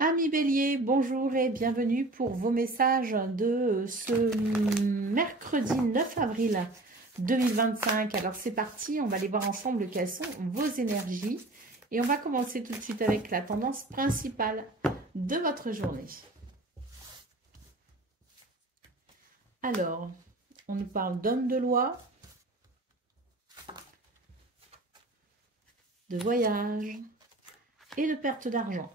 Amis Bélier, bonjour et bienvenue pour vos messages de ce mercredi 9 avril 2025. Alors c'est parti, on va aller voir ensemble quelles sont vos énergies. Et on va commencer tout de suite avec la tendance principale de votre journée. Alors, on nous parle d'homme de loi, de voyage et de perte d'argent.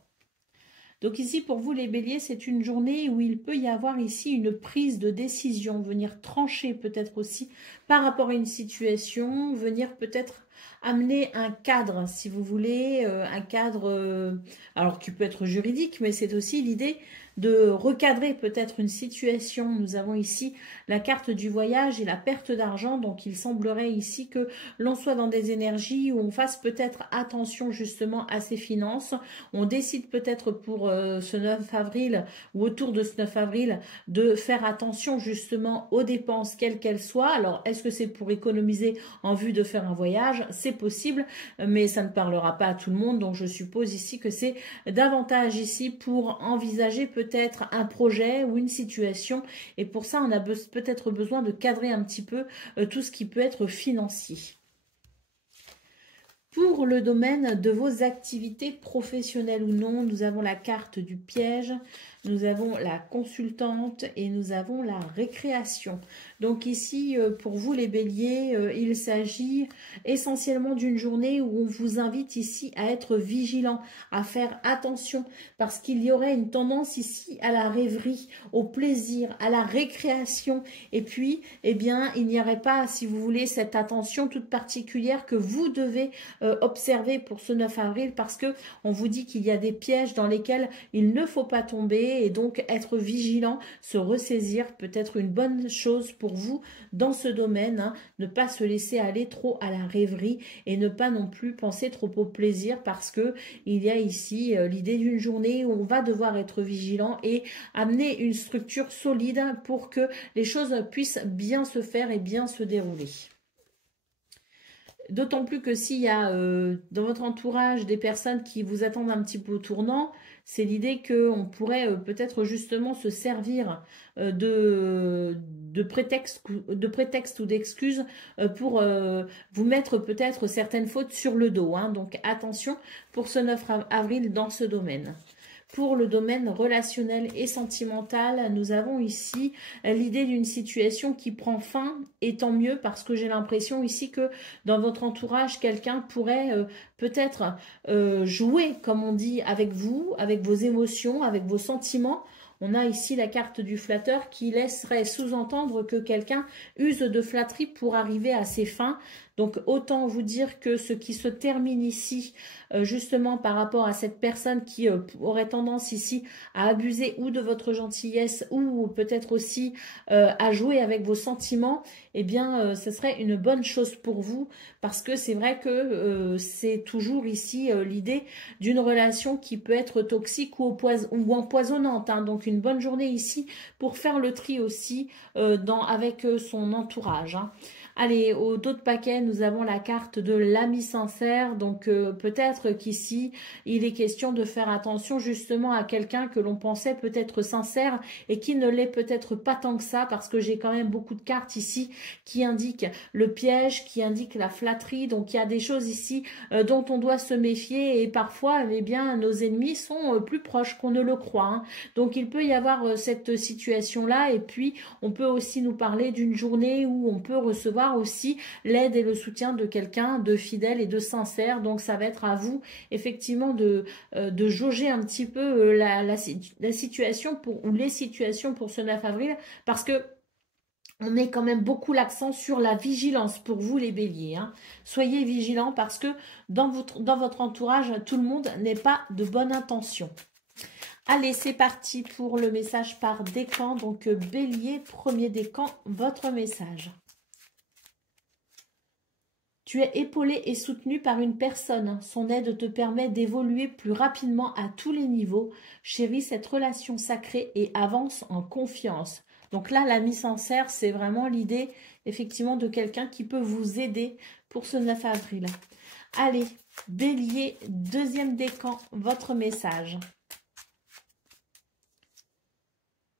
Donc ici, pour vous les béliers, c'est une journée où il peut y avoir ici une prise de décision, venir trancher peut-être aussi par rapport à une situation, venir peut-être amener un cadre, si vous voulez, un cadre, alors qui peut être juridique, mais c'est aussi l'idée de recadrer peut-être une situation. Nous avons ici la carte du voyage et la perte d'argent, donc il semblerait ici que l'on soit dans des énergies où on fasse peut-être attention justement à ses finances. On décide peut-être pour ce 9 avril ou autour de ce 9 avril de faire attention justement aux dépenses quelles qu'elles soient. Alors est-ce que c'est pour économiser en vue de faire un voyage? C'est possible, mais ça ne parlera pas à tout le monde, donc je suppose ici que c'est davantage ici pour envisager peut-être un projet ou une situation, et pour ça on a peut-être besoin de cadrer un petit peu tout ce qui peut être financier. Pour le domaine de vos activités professionnelles ou non, nous avons la carte du piège, nous avons la consultante et nous avons la récréation. Donc ici, pour vous les béliers, il s'agit essentiellement d'une journée où on vous invite ici à être vigilant, à faire attention, parce qu'il y aurait une tendance ici à la rêverie, au plaisir, à la récréation. Et puis, eh bien, il n'y aurait pas, si vous voulez, cette attention toute particulière que vous devez observer pour ce 9 avril, parce que on vous dit qu'il y a des pièges dans lesquels il ne faut pas tomber, et donc être vigilant, se ressaisir peut être une bonne chose pour vous dans ce domaine, hein. Ne pas se laisser aller trop à la rêverie et ne pas non plus penser trop au plaisir, parce que il y a ici l'idée d'une journée où on va devoir être vigilant et amener une structure solide pour que les choses puissent bien se faire et bien se dérouler. D'autant plus que s'il y a dans votre entourage des personnes qui vous attendent un petit peu au tournant, c'est l'idée qu'on pourrait peut-être justement se servir de prétexte ou d'excuses pour vous mettre peut-être certaines fautes sur le dos, hein. Donc attention pour ce 9 avril dans ce domaine. Pour le domaine relationnel et sentimental, nous avons ici l'idée d'une situation qui prend fin, et tant mieux, parce que j'ai l'impression ici que dans votre entourage, quelqu'un pourrait peut-être jouer, comme on dit, avec vous, avec vos émotions, avec vos sentiments. On a ici la carte du flatteur qui laisserait sous-entendre que quelqu'un use de flatterie pour arriver à ses fins. Donc autant vous dire que ce qui se termine ici, justement par rapport à cette personne qui aurait tendance ici à abuser ou de votre gentillesse ou peut-être aussi à jouer avec vos sentiments, eh bien ce serait une bonne chose pour vous, parce que c'est vrai que c'est toujours ici l'idée d'une relation qui peut être toxique ou empoisonnante, hein. Donc une bonne journée ici pour faire le tri aussi avec son entourage, hein. Allez, au dos de paquet, nous avons la carte de l'ami sincère. Donc peut-être qu'ici, il est question de faire attention justement à quelqu'un que l'on pensait peut-être sincère et qui ne l'est peut-être pas tant que ça, parce que j'ai quand même beaucoup de cartes ici qui indiquent le piège, qui indiquent la flatterie. Donc il y a des choses ici dont on doit se méfier, et parfois, eh bien, nos ennemis sont plus proches qu'on ne le croit, hein. Donc il peut y avoir cette situation-là, et puis on peut aussi nous parler d'une journée où on peut recevoir aussi l'aide et le soutien de quelqu'un de fidèle et de sincère. Donc ça va être à vous effectivement de jauger un petit peu la situation ou les situations pour ce 9 avril, parce que on met quand même beaucoup l'accent sur la vigilance pour vous les béliers, hein. Soyez vigilants, parce que dans votre entourage, tout le monde n'est pas de bonne intention. Allez, c'est parti pour le message par décan. Donc bélier, premier décan, votre message. Tu es épaulé et soutenu par une personne. Son aide te permet d'évoluer plus rapidement à tous les niveaux. Chéris cette relation sacrée et avance en confiance. Donc là, l'ami sincère, c'est vraiment l'idée, effectivement, de quelqu'un qui peut vous aider pour ce 9 avril. Allez, bélier, deuxième décan, votre message.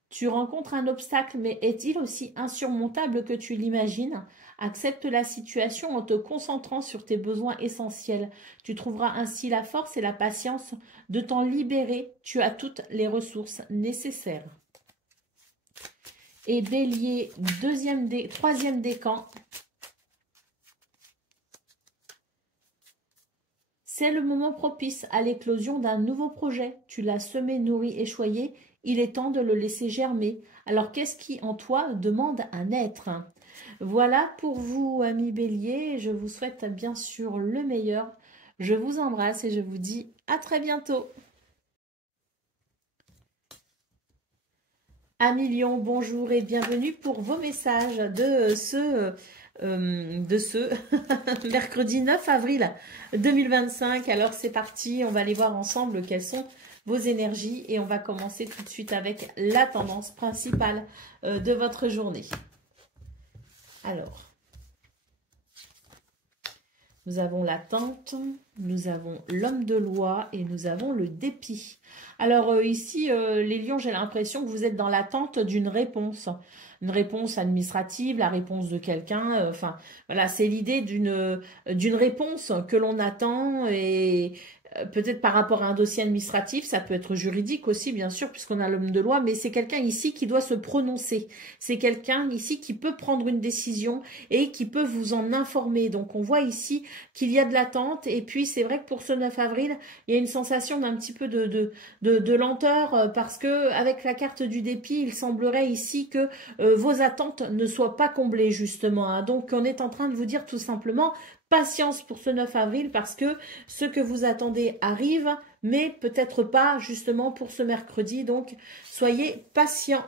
Tu rencontres un obstacle, mais est-il aussi insurmontable que tu l'imagines? Accepte la situation en te concentrant sur tes besoins essentiels. Tu trouveras ainsi la force et la patience de t'en libérer. Tu as toutes les ressources nécessaires. Et Bélier, troisième décan. C'est le moment propice à l'éclosion d'un nouveau projet. Tu l'as semé, nourri et choyé. Il est temps de le laisser germer. Alors, qu'est-ce qui en toi demande à naître? Voilà pour vous, amis Bélier. Je vous souhaite bien sûr le meilleur. Je vous embrasse et je vous dis à très bientôt. Amis Lion, bonjour et bienvenue pour vos messages de ce mercredi 9 avril 2025. Alors c'est parti, on va aller voir ensemble quelles sont vos énergies et on va commencer tout de suite avec la tendance principale de votre journée. Alors, nous avons l'attente, nous avons l'homme de loi et nous avons le dépit. Alors ici, les lions, j'ai l'impression que vous êtes dans l'attente d'une réponse. Une réponse administrative, la réponse de quelqu'un. Enfin, voilà, c'est l'idée d'une réponse que l'on attend et peut-être par rapport à un dossier administratif, ça peut être juridique aussi, bien sûr, puisqu'on a l'homme de loi, mais c'est quelqu'un ici qui doit se prononcer. C'est quelqu'un ici qui peut prendre une décision et qui peut vous en informer. Donc, on voit ici qu'il y a de l'attente. Et puis, c'est vrai que pour ce 9 avril, il y a une sensation d'un petit peu de lenteur parce que avec la carte du dépit, il semblerait ici que vos attentes ne soient pas comblées, justement. Hein. Donc, on est en train de vous dire tout simplement patience pour ce 9 avril parce que ce que vous attendez arrive, mais peut-être pas justement pour ce mercredi. Donc, soyez patients.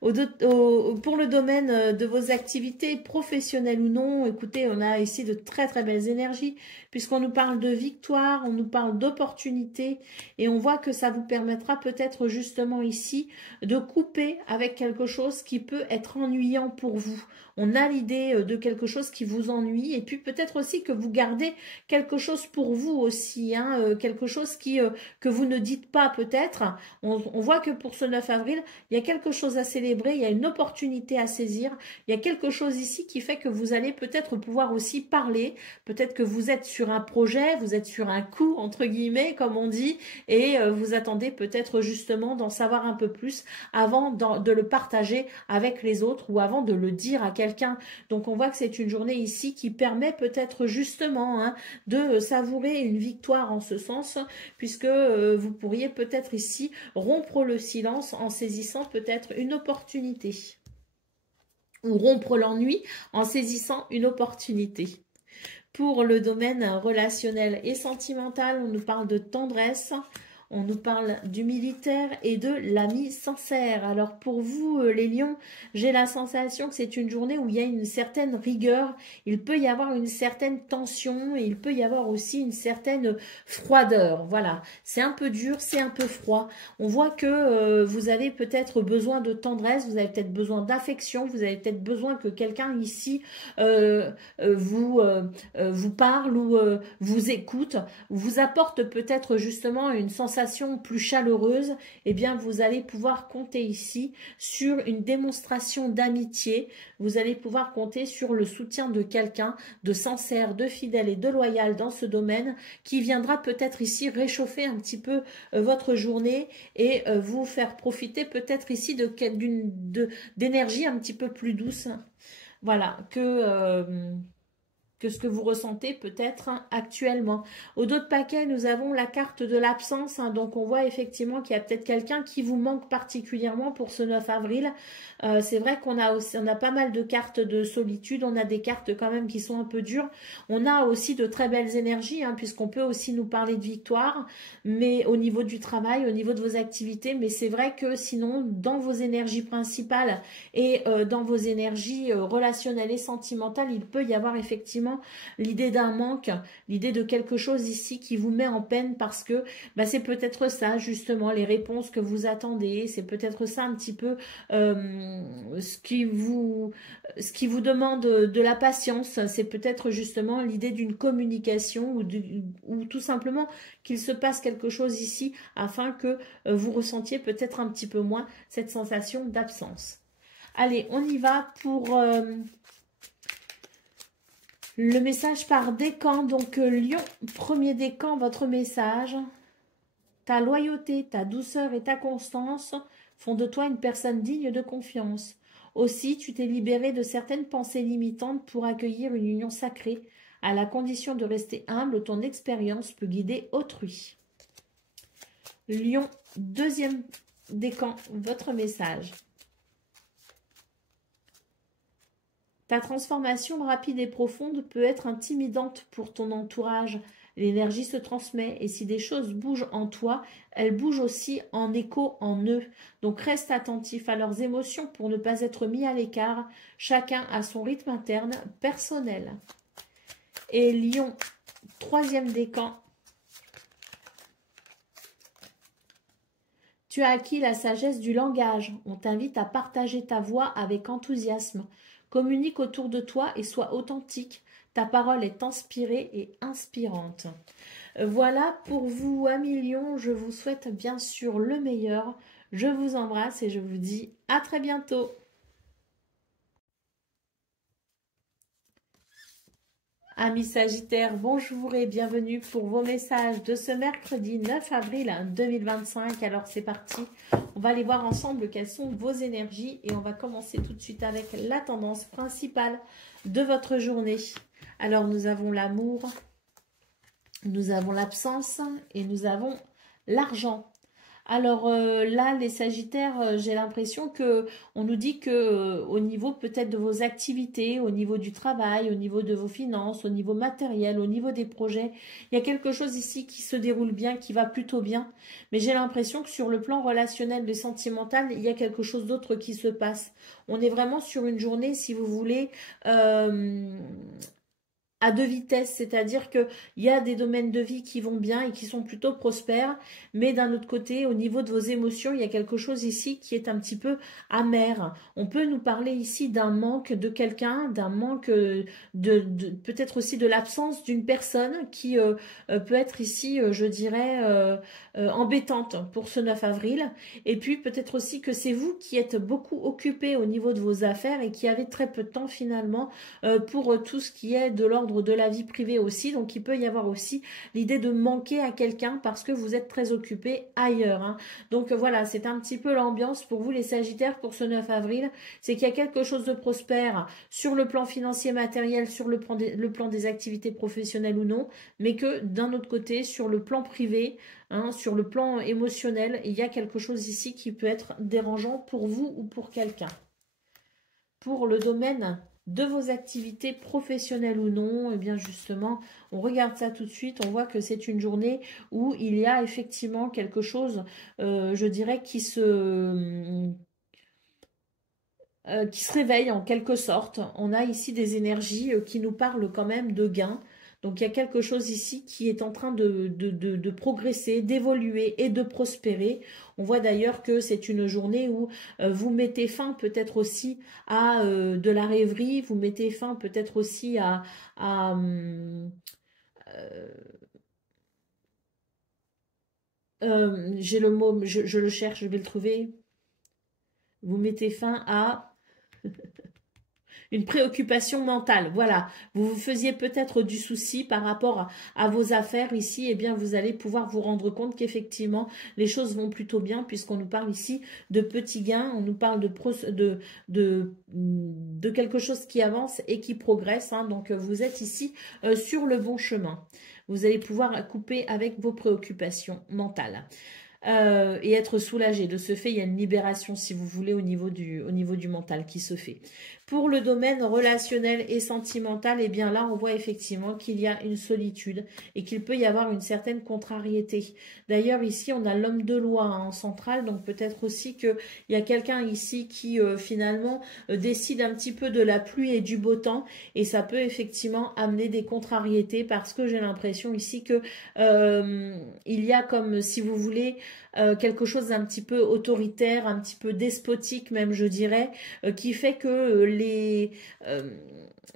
Pour le domaine de vos activités professionnelles ou non, écoutez, on a ici de très très belles énergies puisqu'on nous parle de victoire, on nous parle d'opportunité et on voit que ça vous permettra peut-être justement ici de couper avec quelque chose qui peut être ennuyant pour vous. On a l'idée de quelque chose qui vous ennuie et puis peut-être aussi que vous gardez quelque chose pour vous aussi, hein, quelque chose que vous ne dites pas peut-être. On voit que pour ce 9 avril, il y a quelque chose à célébrer, il y a une opportunité à saisir, il y a quelque chose ici qui fait que vous allez peut-être pouvoir aussi parler, peut-être que vous êtes sur un projet, vous êtes sur un coup, entre guillemets, comme on dit, et vous attendez peut-être justement d'en savoir un peu plus avant de le partager avec les autres ou avant de le dire à quelqu'un. Donc on voit que c'est une journée ici qui permet peut-être justement hein, de savourer une victoire en ce sens, puisque vous pourriez peut-être ici rompre le silence en saisissant peut-être une opportunité. Ou rompre l'ennui en saisissant une opportunité. Pour le domaine relationnel et sentimental, on nous parle de tendresse, on nous parle du militaire et de l'ami sincère. Alors pour vous, les lions, j'ai la sensation que c'est une journée où il y a une certaine rigueur, il peut y avoir une certaine tension et il peut y avoir aussi une certaine froideur. Voilà, c'est un peu dur, c'est un peu froid. On voit que vous avez peut-être besoin de tendresse, vous avez peut-être besoin d'affection, vous avez peut-être besoin que quelqu'un ici vous parle ou vous écoute, vous apporte peut-être justement une sensation plus chaleureuse, eh bien vous allez pouvoir compter ici sur une démonstration d'amitié, vous allez pouvoir compter sur le soutien de quelqu'un de sincère, de fidèle et de loyal dans ce domaine qui viendra peut-être ici réchauffer un petit peu votre journée et vous faire profiter peut-être ici d'énergie un petit peu plus douce. Voilà, que ce que vous ressentez peut-être actuellement. Au dos de paquet, nous avons la carte de l'absence. Hein, donc, on voit effectivement qu'il y a peut-être quelqu'un qui vous manque particulièrement pour ce 9 avril. C'est vrai qu'on a pas mal de cartes de solitude. On a des cartes quand même qui sont un peu dures. On a aussi de très belles énergies, hein, puisqu'on peut aussi nous parler de victoire, mais au niveau du travail, au niveau de vos activités. Mais c'est vrai que sinon, dans vos énergies principales et dans vos énergies relationnelles et sentimentales, il peut y avoir effectivement effectivement l'idée d'un manque, l'idée de quelque chose ici qui vous met en peine parce que c'est peut-être ça justement les réponses que vous attendez, c'est peut-être ça un petit peu ce qui vous demande de la patience, c'est peut-être justement l'idée d'une communication ou tout simplement qu'il se passe quelque chose ici afin que vous ressentiez peut-être un petit peu moins cette sensation d'absence. Allez, on y va pour le message par décan. Donc, Lion, premier décan, votre message. Ta loyauté, ta douceur et ta constance font de toi une personne digne de confiance. Aussi, tu t'es libéré de certaines pensées limitantes pour accueillir une union sacrée. À la condition de rester humble, ton expérience peut guider autrui. Lion, deuxième décan, votre message. Ta transformation rapide et profonde peut être intimidante pour ton entourage. L'énergie se transmet et si des choses bougent en toi, elles bougent aussi en écho en eux. Donc reste attentif à leurs émotions pour ne pas être mis à l'écart. Chacun a son rythme interne personnel. Et Lion, troisième décan. Tu as acquis la sagesse du langage. On t'invite à partager ta voix avec enthousiasme. Communique autour de toi et sois authentique. Ta parole est inspirée et inspirante. Voilà pour vous, amis Lion. Je vous souhaite bien sûr le meilleur. Je vous embrasse et je vous dis à très bientôt. Amis Sagittaires, bonjour et bienvenue pour vos messages de ce mercredi 9 avril 2025. Alors c'est parti, on va aller voir ensemble quelles sont vos énergies et on va commencer tout de suite avec la tendance principale de votre journée. Alors nous avons l'amour, nous avons l'absence et nous avons l'argent. Alors là, les Sagittaires, j'ai l'impression que on nous dit que au niveau peut-être de vos activités, au niveau du travail, au niveau de vos finances, au niveau matériel, au niveau des projets, il y a quelque chose ici qui se déroule bien, qui va plutôt bien. Mais j'ai l'impression que sur le plan relationnel et sentimental, il y a quelque chose d'autre qui se passe. On est vraiment sur une journée, si vous voulez, à deux vitesses, c'est-à-dire qu'il y a des domaines de vie qui vont bien et qui sont plutôt prospères, mais d'un autre côté, au niveau de vos émotions, il y a quelque chose ici qui est un petit peu amer. On peut nous parler ici d'un manque de quelqu'un, d'un manque peut-être aussi de l'absence d'une personne qui peut être ici, je dirais, embêtante pour ce 9 avril. Et puis peut-être aussi que c'est vous qui êtes beaucoup occupé au niveau de vos affaires et qui avez très peu de temps finalement pour tout ce qui est de l'ordre de la vie privée aussi. Donc il peut y avoir aussi l'idée de manquer à quelqu'un parce que vous êtes très occupé ailleurs. Hein. Donc voilà, c'est un petit peu l'ambiance pour vous les Sagittaires pour ce 9 avril. C'est qu'il y a quelque chose de prospère sur le plan financier matériel, sur le plan des activités professionnelles ou non, mais que d'un autre côté, sur le plan privé, hein, sur le plan émotionnel, il y a quelque chose ici qui peut être dérangeant pour vous ou pour quelqu'un. Pour le domaine de vos activités professionnelles ou non, et bien justement, on regarde ça tout de suite, on voit que c'est une journée où il y a effectivement quelque chose, je dirais, qui se réveille en quelque sorte. On a ici des énergies qui nous parlent quand même de gains. Donc il y a quelque chose ici qui est en train de progresser, d'évoluer et de prospérer. On voit d'ailleurs que c'est une journée où vous mettez fin peut-être aussi à de la rêverie, vous mettez fin peut-être aussi à j'ai le mot, je le cherche, je vais le trouver. Vous mettez fin à une préoccupation mentale, voilà. Vous vous faisiez peut-être du souci par rapport à vos affaires ici, et bien vous allez pouvoir vous rendre compte qu'effectivement les choses vont plutôt bien puisqu'on nous parle ici de petits gains, on nous parle de quelque chose qui avance et qui progresse, hein. Donc vous êtes ici sur le bon chemin. Vous allez pouvoir couper avec vos préoccupations mentales. et être soulagé. De ce fait, il y a une libération, si vous voulez, au niveau du mental qui se fait. Pour le domaine relationnel et sentimental, eh bien là, on voit effectivement qu'il y a une solitude et qu'il peut y avoir une certaine contrariété. D'ailleurs, ici, on a l'homme de loi en centrale, donc peut-être aussi qu'il y a quelqu'un ici qui finalement décide un petit peu de la pluie et du beau temps, et ça peut effectivement amener des contrariétés parce que j'ai l'impression ici que il y a comme, si vous voulez, quelque chose d'un petit peu autoritaire, un petit peu despotique même, je dirais, qui fait que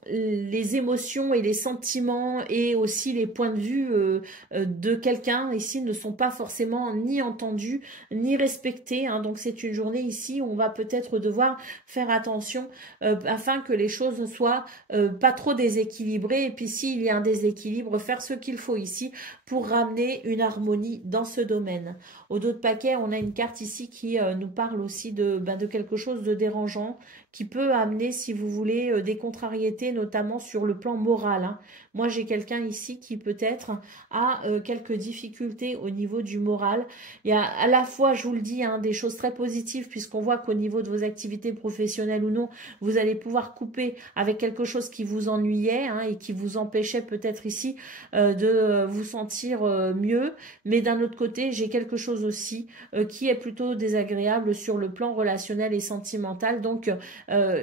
les émotions et les sentiments et aussi les points de vue de quelqu'un ici ne sont pas forcément ni entendus ni respectés, hein. Donc c'est une journée ici où on va peut-être devoir faire attention afin que les choses soient pas trop déséquilibrées, et puis s'il y a un déséquilibre, faire ce qu'il faut ici pour ramener une harmonie dans ce domaine. Au dos de paquet, on a une carte ici qui nous parle aussi de quelque chose de dérangeant, qui peut amener, si vous voulez, des contrariétés, notamment sur le plan moral, hein. Moi, j'ai quelqu'un ici qui peut-être a quelques difficultés au niveau du moral. Il y a à la fois, je vous le dis, hein, des choses très positives, puisqu'on voit qu'au niveau de vos activités professionnelles ou non, vous allez pouvoir couper avec quelque chose qui vous ennuyait, hein, et qui vous empêchait peut-être ici de vous sentir mieux. Mais d'un autre côté, j'ai quelque chose aussi qui est plutôt désagréable sur le plan relationnel et sentimental. Donc,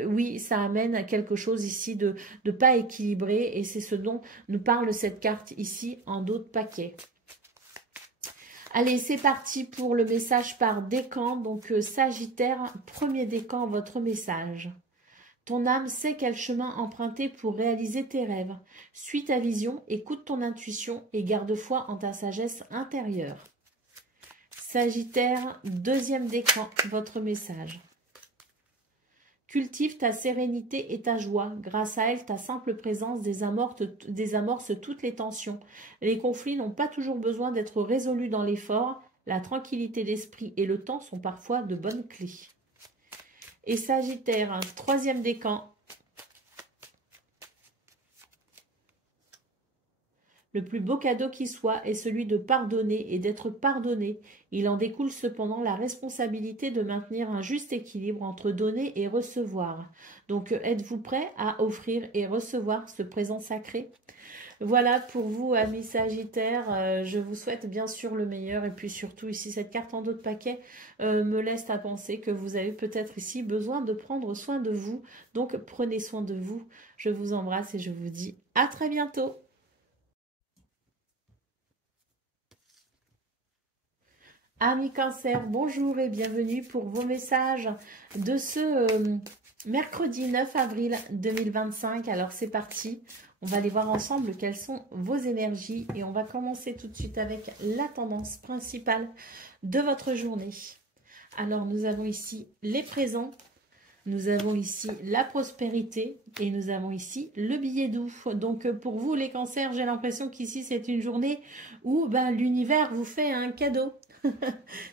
oui, ça amène à quelque chose ici de pas équilibré, et c'est ce dont nous parle cette carte ici en dos de paquet. Allez, c'est parti pour le message par décan. Donc, Sagittaire, premier décan, votre message. Ton âme sait quel chemin emprunter pour réaliser tes rêves. Suis ta vision, écoute ton intuition et garde foi en ta sagesse intérieure. Sagittaire, deuxième décan, votre message. Cultive ta sérénité et ta joie. Grâce à elle, ta simple présence désamorce toutes les tensions. Les conflits n'ont pas toujours besoin d'être résolus dans l'effort. La tranquillité d'esprit et le temps sont parfois de bonnes clés. Et Sagittaire, un troisième décan. Le plus beau cadeau qui soit est celui de pardonner et d'être pardonné. Il en découle cependant la responsabilité de maintenir un juste équilibre entre donner et recevoir. Donc, êtes-vous prêt à offrir et recevoir ce présent sacré ? Voilà pour vous, amis Sagittaires. Je vous souhaite bien sûr le meilleur. Et puis surtout, ici, cette carte en dos de paquet me laisse à penser que vous avez peut-être ici besoin de prendre soin de vous. Donc, prenez soin de vous. Je vous embrasse et je vous dis à très bientôt. Amis Cancer, bonjour et bienvenue pour vos messages de ce mercredi 9 avril 2025. Alors c'est parti, on va aller voir ensemble quelles sont vos énergies et on va commencer tout de suite avec la tendance principale de votre journée. Alors nous avons ici les présents, nous avons ici la prospérité et nous avons ici le billet doux. Donc pour vous les cancers, j'ai l'impression qu'ici c'est une journée où l'univers vous fait un cadeau.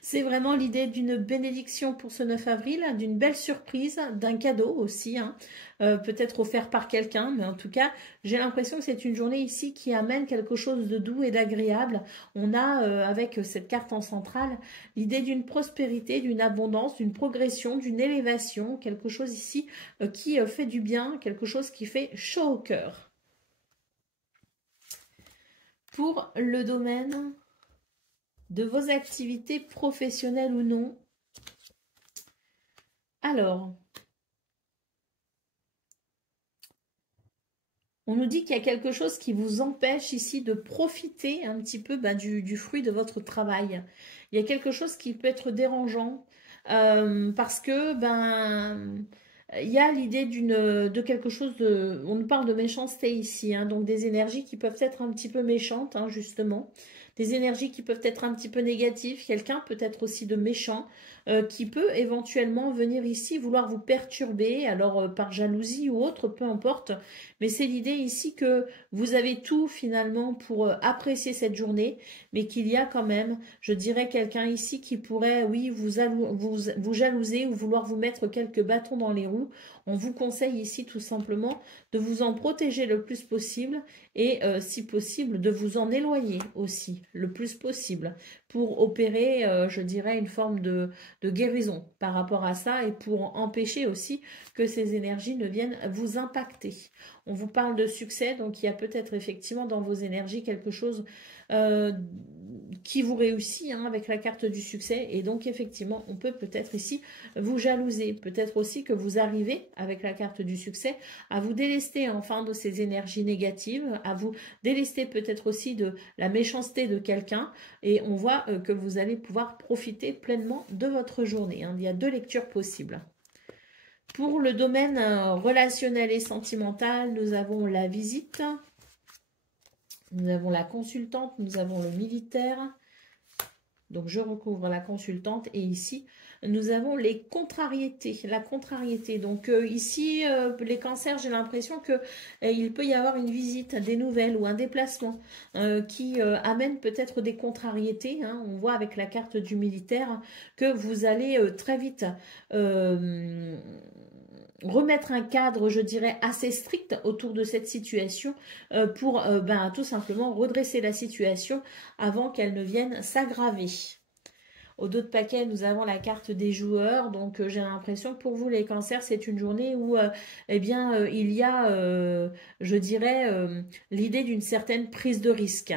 C'est vraiment l'idée d'une bénédiction pour ce 9 avril, d'une belle surprise, d'un cadeau aussi, hein. Peut-être offert par quelqu'un, mais en tout cas, j'ai l'impression que c'est une journée ici qui amène quelque chose de doux et d'agréable. On a, avec cette carte en centrale, l'idée d'une prospérité, d'une abondance, d'une progression, d'une élévation, quelque chose ici qui fait du bien, quelque chose qui fait chaud au cœur. Pour le domaine de vos activités professionnelles ou non. Alors, on nous dit qu'il y a quelque chose qui vous empêche ici de profiter un petit peu du fruit de votre travail. Il y a quelque chose qui peut être dérangeant parce que il y a l'idée de quelque chose de... On nous parle de méchanceté ici, hein, donc des énergies qui peuvent être un petit peu méchantes, hein, justement. Des énergies qui peuvent être un petit peu négatives. Quelqu'un peut être aussi de méchant qui peut éventuellement venir ici vouloir vous perturber, alors par jalousie ou autre, peu importe. Mais c'est l'idée ici que vous avez tout finalement pour apprécier cette journée, mais qu'il y a quand même, je dirais, quelqu'un ici qui pourrait, oui, vous jalouser ou vouloir vous mettre quelques bâtons dans les roues. On vous conseille ici tout simplement de vous en protéger le plus possible et si possible de vous en éloigner aussi. le plus possible pour opérer, je dirais, une forme de guérison par rapport à ça et pour empêcher aussi que ces énergies ne viennent vous impacter. On vous parle de succès, donc il y a peut-être effectivement dans vos énergies quelque chose qui vous réussit avec la carte du succès, et donc effectivement on peut peut-être ici vous jalouser, peut-être aussi que vous arrivez avec la carte du succès à vous délester enfin de ces énergies négatives, à vous délester peut-être aussi de la méchanceté de quelqu'un, et on voit que vous allez pouvoir profiter pleinement de votre journée. Il y a deux lectures possibles. Pour le domaine relationnel et sentimental, nous avons la visite, nous avons la consultante, nous avons le militaire. Donc, je recouvre la consultante. Et ici, nous avons les contrariétés. La contrariété. Donc, ici, les cancers, j'ai l'impression qu'il peut y avoir une visite, des nouvelles ou un déplacement qui amène peut-être des contrariétés. On voit avec la carte du militaire que vous allez très vite remettre un cadre, je dirais, assez strict autour de cette situation pour tout simplement redresser la situation avant qu'elle ne vienne s'aggraver. Au dos de paquet, nous avons la carte des joueurs. Donc, j'ai l'impression que pour vous, les cancers, c'est une journée où il y a, je dirais, l'idée d'une certaine prise de risque.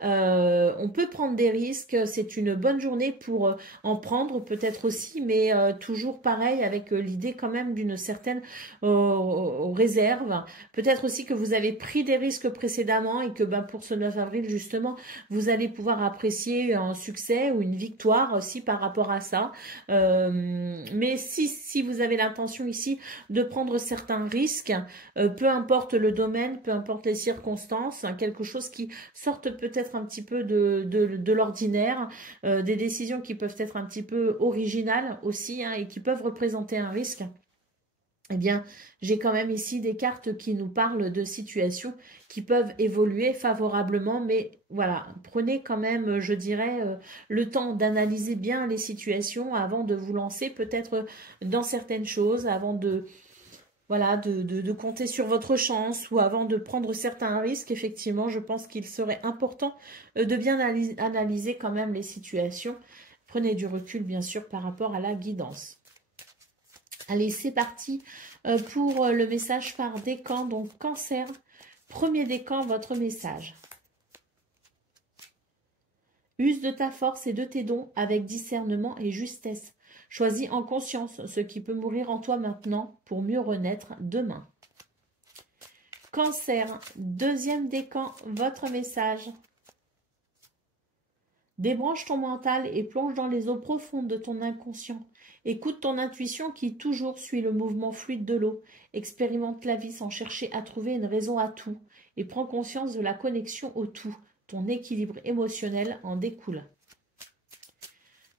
On peut prendre des risques, c'est une bonne journée pour en prendre peut-être aussi, mais toujours pareil avec l'idée quand même d'une certaine réserve. Peut-être aussi que vous avez pris des risques précédemment et que pour ce 9 avril justement, vous allez pouvoir apprécier un succès ou une victoire aussi par rapport à ça. Mais si vous avez l'intention ici de prendre certains risques, peu importe le domaine, peu importe les circonstances, quelque chose qui sorte peut-être un petit peu de l'ordinaire, des décisions qui peuvent être un petit peu originales aussi et qui peuvent représenter un risque. Eh bien, j'ai quand même ici des cartes qui nous parlent de situations qui peuvent évoluer favorablement, mais voilà, prenez quand même, je dirais, le temps d'analyser bien les situations avant de vous lancer peut-être dans certaines choses, avant de compter sur votre chance ou avant de prendre certains risques. Effectivement, je pense qu'il serait important de bien analyser quand même les situations. Prenez du recul, bien sûr, par rapport à la guidance. Allez, c'est parti pour le message par décan. Donc, cancer, premier décan, votre message. Use de ta force et de tes dons avec discernement et justesse. Choisis en conscience ce qui peut mourir en toi maintenant pour mieux renaître demain. Cancer, deuxième décan, votre message. Débranche ton mental et plonge dans les eaux profondes de ton inconscient. Écoute ton intuition qui toujours suit le mouvement fluide de l'eau. Expérimente la vie sans chercher à trouver une raison à tout. Et prends conscience de la connexion au tout. Ton équilibre émotionnel en découle.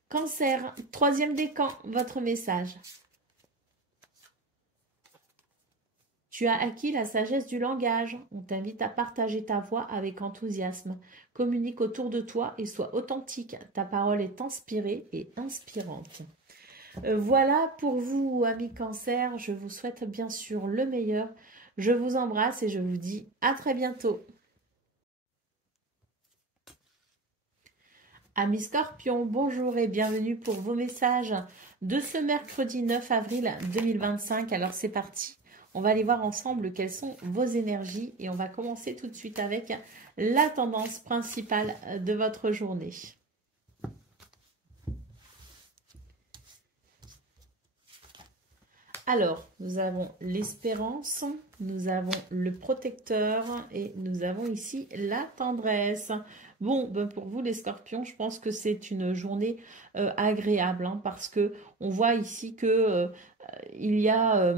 Cancer, troisième décan, votre message. Tu as acquis la sagesse du langage. On t'invite à partager ta voix avec enthousiasme. Communique autour de toi et sois authentique. Ta parole est inspirée et inspirante. Voilà pour vous, amis Cancer. Je vous souhaite bien sûr le meilleur. Je vous embrasse et je vous dis à très bientôt. Amis Scorpions, bonjour et bienvenue pour vos messages de ce mercredi 9 avril 2025. Alors c'est parti. On va aller voir ensemble quelles sont vos énergies et on va commencer tout de suite avec la tendance principale de votre journée. Alors, nous avons l'espérance, nous avons le protecteur et nous avons ici la tendresse. Bon, pour vous les Scorpions, je pense que c'est une journée agréable parce que on voit ici que il y a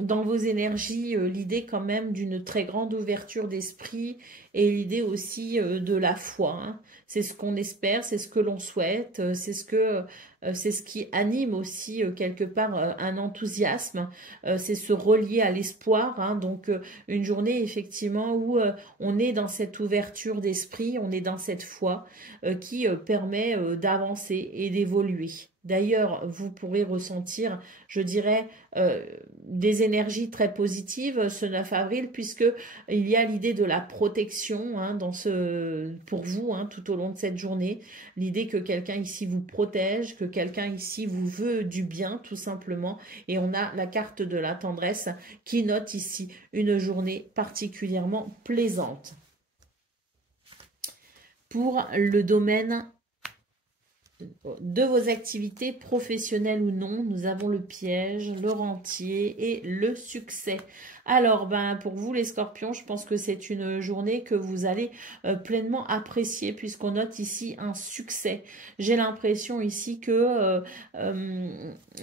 dans vos énergies l'idée quand même d'une très grande ouverture d'esprit et l'idée aussi de la foi. C'est ce qu'on espère, c'est ce que l'on souhaite, c'est ce qui anime aussi quelque part un enthousiasme, c'est se relier à l'espoir. Donc une journée effectivement où on est dans cette ouverture d'esprit, on est dans cette foi qui permet d'avancer et d'évoluer. D'ailleurs, vous pourrez ressentir, je dirais, des énergies très positives ce 9 avril, puisque il y a l'idée de la protection hein, pour vous hein, tout au long de cette journée. L'idée que quelqu'un ici vous protège, que quelqu'un ici vous veut du bien, tout simplement. Et on a la carte de la tendresse qui note ici une journée particulièrement plaisante. Pour le domaine de vos activités professionnelles ou non, nous avons le piège, le rentier et le succès. Alors, pour vous les scorpions, je pense que c'est une journée que vous allez pleinement apprécier puisqu'on note ici un succès. J'ai l'impression ici que,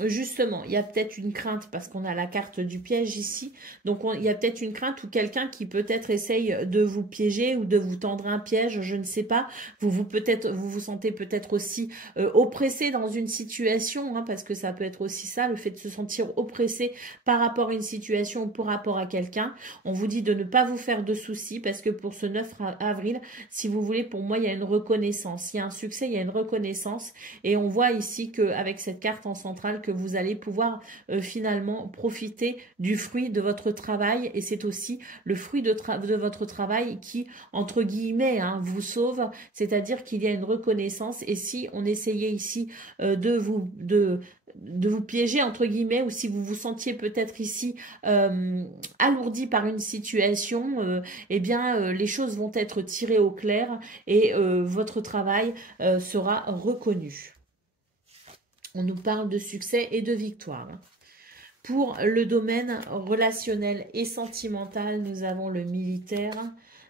justement, il y a peut-être une crainte parce qu'on a la carte du piège ici. Donc, il y a peut-être une crainte ou quelqu'un qui peut-être essaye de vous piéger ou de vous tendre un piège, je ne sais pas. Vous vous sentez peut-être aussi oppressé dans une situation, hein, parce que ça peut être aussi ça, le fait de se sentir oppressé par rapport à une situation ou par rapport à quelqu'un. On vous dit de ne pas vous faire de soucis parce que pour ce 9 avril, si vous voulez, pour moi, il y a une reconnaissance. Il y a un succès, il y a une reconnaissance. Et on voit ici qu'avec cette carte en centrale, que vous allez pouvoir finalement profiter du fruit de votre travail. Et c'est aussi le fruit de votre travail qui, entre guillemets, hein, vous sauve. C'est-à-dire qu'il y a une reconnaissance. Et si on essayait ici de vous piéger entre guillemets, ou si vous vous sentiez peut-être ici alourdi par une situation, eh bien les choses vont être tirées au clair et votre travail sera reconnu. On nous parle de succès et de victoire. Pour le domaine relationnel et sentimental, nous avons le militaire.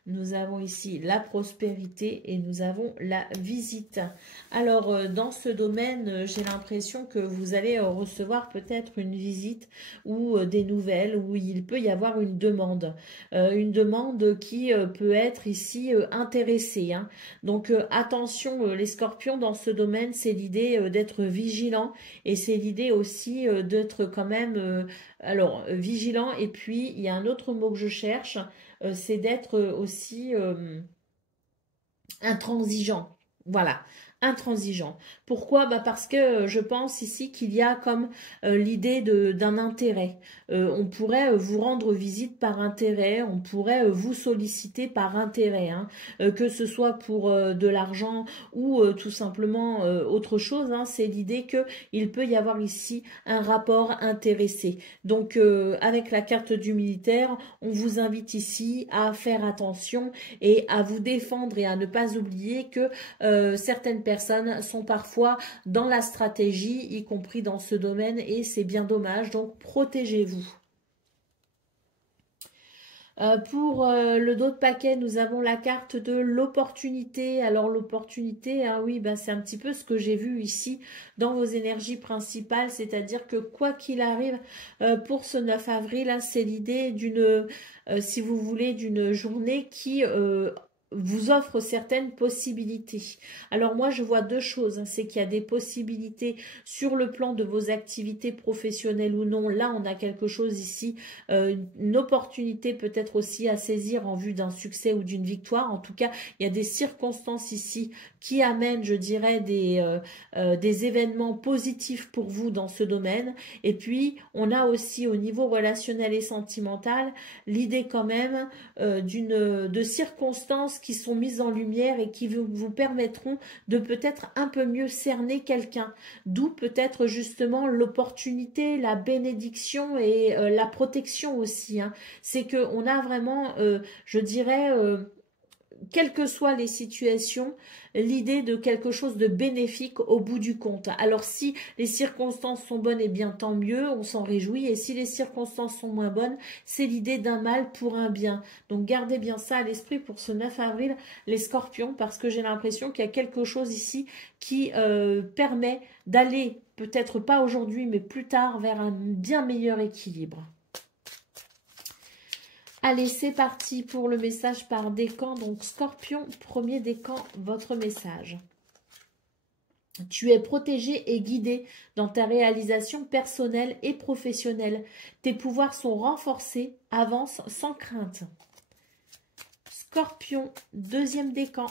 Nous avons ici la prospérité et nous avons la visite. Alors, dans ce domaine, j'ai l'impression que vous allez recevoir peut-être une visite ou des nouvelles, où il peut y avoir une demande. Une demande qui peut être ici intéressée. Hein. Donc, attention, les scorpions, dans ce domaine, c'est l'idée d'être vigilant et c'est l'idée aussi d'être quand même vigilant. Et puis, il y a un autre mot que je cherche, c'est d'être aussi intransigeant. Voilà, intransigeant. Pourquoi? Parce que je pense ici qu'il y a comme l'idée d'un intérêt. On pourrait vous rendre visite par intérêt, on pourrait vous solliciter par intérêt, hein, que ce soit pour de l'argent ou tout simplement autre chose. Hein, c'est l'idée qu'il peut y avoir ici un rapport intéressé. Donc avec la carte du militaire, on vous invite ici à faire attention et à vous défendre et à ne pas oublier que certaines personnes sont parfois dans la stratégie, y compris dans ce domaine, et c'est bien dommage, donc protégez-vous. Pour le dos de paquet, nous avons la carte de l'opportunité. Alors l'opportunité, ah oui, c'est un petit peu ce que j'ai vu ici dans vos énergies principales, c'est-à-dire que quoi qu'il arrive, pour ce 9 avril, hein, c'est l'idée d'une, si vous voulez, d'une journée qui vous offre certaines possibilités. Alors moi, je vois deux choses. Hein. C'est qu'il y a des possibilités sur le plan de vos activités professionnelles ou non. Là, on a quelque chose ici, une opportunité peut-être aussi à saisir en vue d'un succès ou d'une victoire. En tout cas, il y a des circonstances ici qui amènent, je dirais, des événements positifs pour vous dans ce domaine. Et puis, on a aussi au niveau relationnel et sentimental l'idée quand même de circonstances qui sont mises en lumière et qui vous permettront de peut-être un peu mieux cerner quelqu'un. D'où peut-être justement l'opportunité, la bénédiction et la protection aussi. Hein. C'est qu'on a vraiment, je dirais, quelles que soient les situations, l'idée de quelque chose de bénéfique au bout du compte. Alors si les circonstances sont bonnes, eh bien tant mieux, on s'en réjouit. Et si les circonstances sont moins bonnes, c'est l'idée d'un mal pour un bien. Donc gardez bien ça à l'esprit pour ce 9 avril, les scorpions, parce que j'ai l'impression qu'il y a quelque chose ici qui permet d'aller, peut-être pas aujourd'hui, mais plus tard, vers un bien meilleur équilibre. Allez, c'est parti pour le message par décan. Donc, Scorpion, premier décan, votre message. Tu es protégé et guidé dans ta réalisation personnelle et professionnelle. Tes pouvoirs sont renforcés, avance sans crainte. Scorpion, deuxième décan.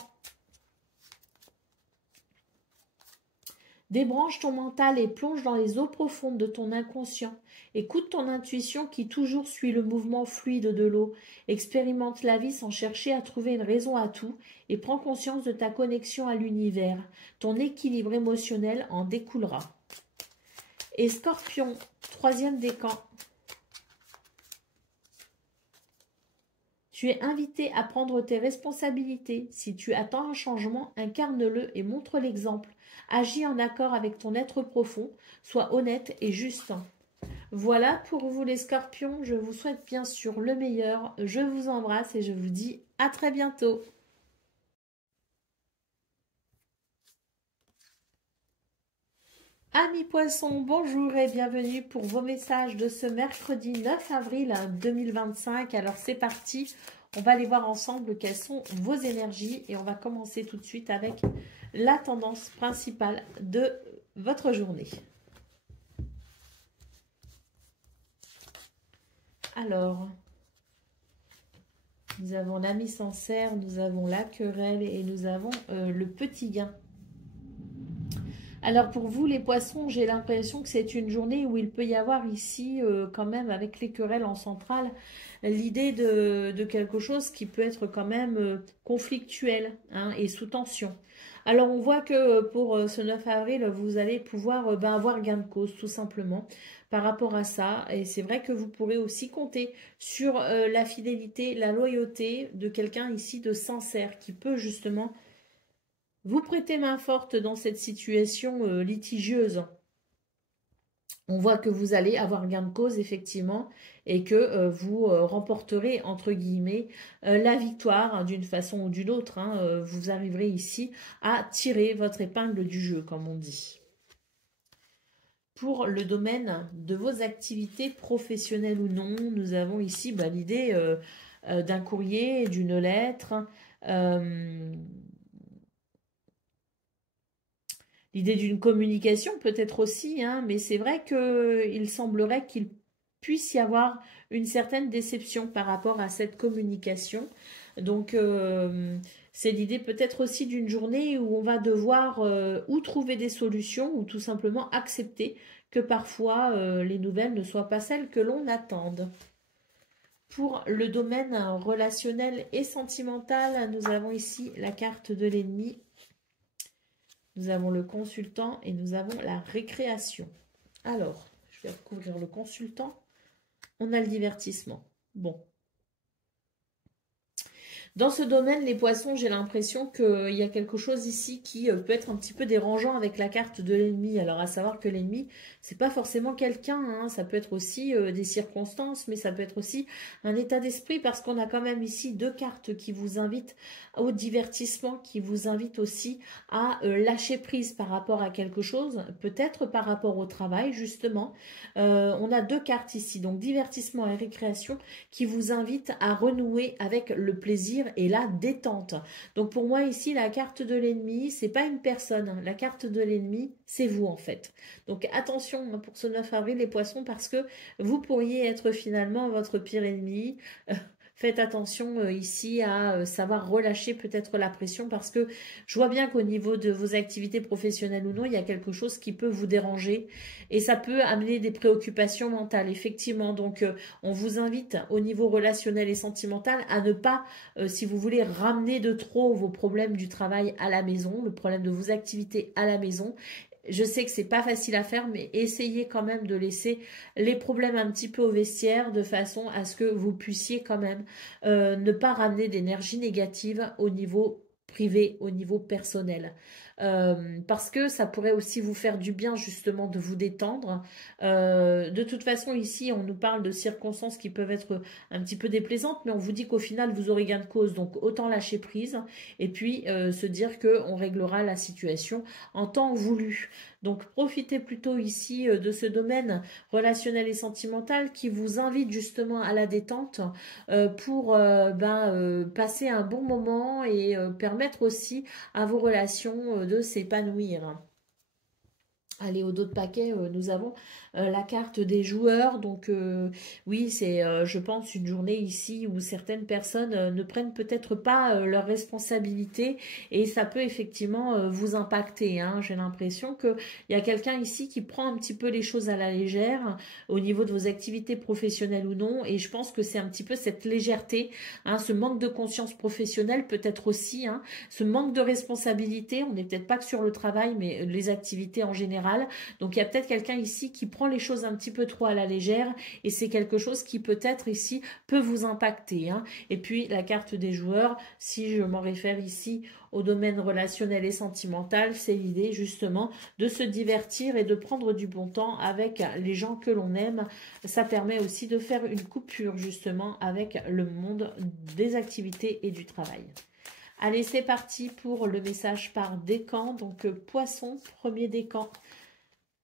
Débranche ton mental et plonge dans les eaux profondes de ton inconscient. Écoute ton intuition qui toujours suit le mouvement fluide de l'eau. Expérimente la vie sans chercher à trouver une raison à tout et prends conscience de ta connexion à l'univers. Ton équilibre émotionnel en découlera. Et Scorpion, troisième décan. Tu es invité à prendre tes responsabilités. Si tu attends un changement, incarne-le et montre l'exemple. Agis en accord avec ton être profond. Sois honnête et juste. Voilà pour vous les scorpions. Je vous souhaite bien sûr le meilleur. Je vous embrasse et je vous dis à très bientôt. Amis poissons, bonjour et bienvenue pour vos messages de ce mercredi 9 avril 2025. Alors c'est parti, on va aller voir ensemble quelles sont vos énergies et on va commencer tout de suite avec la tendance principale de votre journée. Alors, nous avons l'ami sincère, nous avons la querelle et nous avons le petit gain. Alors pour vous les poissons, j'ai l'impression que c'est une journée où il peut y avoir ici quand même avec les querelles en centrale, l'idée de quelque chose qui peut être quand même conflictuel hein, et sous tension. Alors on voit que pour ce 9 avril, vous allez pouvoir avoir gain de cause tout simplement par rapport à ça. Et c'est vrai que vous pourrez aussi compter sur la fidélité, la loyauté de quelqu'un ici de sincère qui peut justement vous prêtez main forte dans cette situation litigieuse. On voit que vous allez avoir gain de cause, effectivement, et que vous remporterez, entre guillemets, la victoire hein, d'une façon ou d'une autre. Hein, vous arriverez ici à tirer votre épingle du jeu, comme on dit. Pour le domaine de vos activités professionnelles ou non, nous avons ici l'idée d'un courrier, d'une lettre, l'idée d'une communication peut-être aussi, hein, mais c'est vrai qu'il semblerait qu'il puisse y avoir une certaine déception par rapport à cette communication. Donc, c'est l'idée peut-être aussi d'une journée où on va devoir ou trouver des solutions ou tout simplement accepter que parfois les nouvelles ne soient pas celles que l'on attende. Pour le domaine relationnel et sentimental, nous avons ici la carte de l'ennemi. Nous avons le consultant et nous avons la récréation. Alors, je vais recouvrir le consultant. On a le divertissement. Bon. Dans ce domaine, les poissons, j'ai l'impression qu'il y a quelque chose ici qui peut être un petit peu dérangeant avec la carte de l'ennemi. Alors, à savoir que l'ennemi, c'est pas forcément quelqu'un, hein. Ça peut être aussi des circonstances, mais ça peut être aussi un état d'esprit parce qu'on a quand même ici deux cartes qui vous invitent au divertissement, qui vous invitent aussi à lâcher prise par rapport à quelque chose, peut-être par rapport au travail, justement. On a deux cartes ici, donc divertissement et récréation, qui vous invitent à renouer avec le plaisir et la détente. Donc pour moi ici, la carte de l'ennemi, c'est pas une personne. La carte de l'ennemi, c'est vous en fait. Donc attention pour ce 9 avril les poissons parce que vous pourriez être finalement votre pire ennemi. Faites attention ici à savoir relâcher peut-être la pression parce que je vois bien qu'au niveau de vos activités professionnelles ou non, il y a quelque chose qui peut vous déranger et ça peut amener des préoccupations mentales, effectivement. Donc, on vous invite au niveau relationnel et sentimental à ne pas, si vous voulez, ramener de trop vos problèmes du travail à la maison, le problème de vos activités à la maison. Je sais que c'est pas facile à faire, mais essayez quand même de laisser les problèmes un petit peu au vestiaire de façon à ce que vous puissiez quand même ne pas ramener d'énergie négative au niveau privé, au niveau personnel. Parce que ça pourrait aussi vous faire du bien justement de vous détendre. De toute façon ici on nous parle de circonstances qui peuvent être un petit peu déplaisantes, mais on vous dit qu'au final vous aurez gain de cause, donc autant lâcher prise et puis se dire qu'on réglera la situation en temps voulu. Donc profitez plutôt ici de ce domaine relationnel et sentimental qui vous invite justement à la détente pour passer un bon moment et permettre aussi à vos relations de s'épanouir. Allez, au dos de paquet, nous avons la carte des joueurs. Donc, oui, c'est, je pense, une journée ici où certaines personnes ne prennent peut-être pas leurs responsabilités et ça peut effectivement vous impacter, hein. J'ai l'impression qu'il y a quelqu'un ici qui prend un petit peu les choses à la légère au niveau de vos activités professionnelles ou non. Et je pense que c'est un petit peu cette légèreté, hein, ce manque de conscience professionnelle peut-être aussi, hein, ce manque de responsabilité. On n'est peut-être pas que sur le travail, mais les activités en général. Donc il y a peut-être quelqu'un ici qui prend les choses un petit peu trop à la légère et c'est quelque chose qui peut-être ici peut vous impacter, hein. Et puis la carte des joueurs, si je m'en réfère ici au domaine relationnel et sentimental, c'est l'idée justement de se divertir et de prendre du bon temps avec les gens que l'on aime. Ça permet aussi de faire une coupure justement avec le monde des activités et du travail. Allez, c'est parti pour le message par décan. Donc, Poisson, premier décan.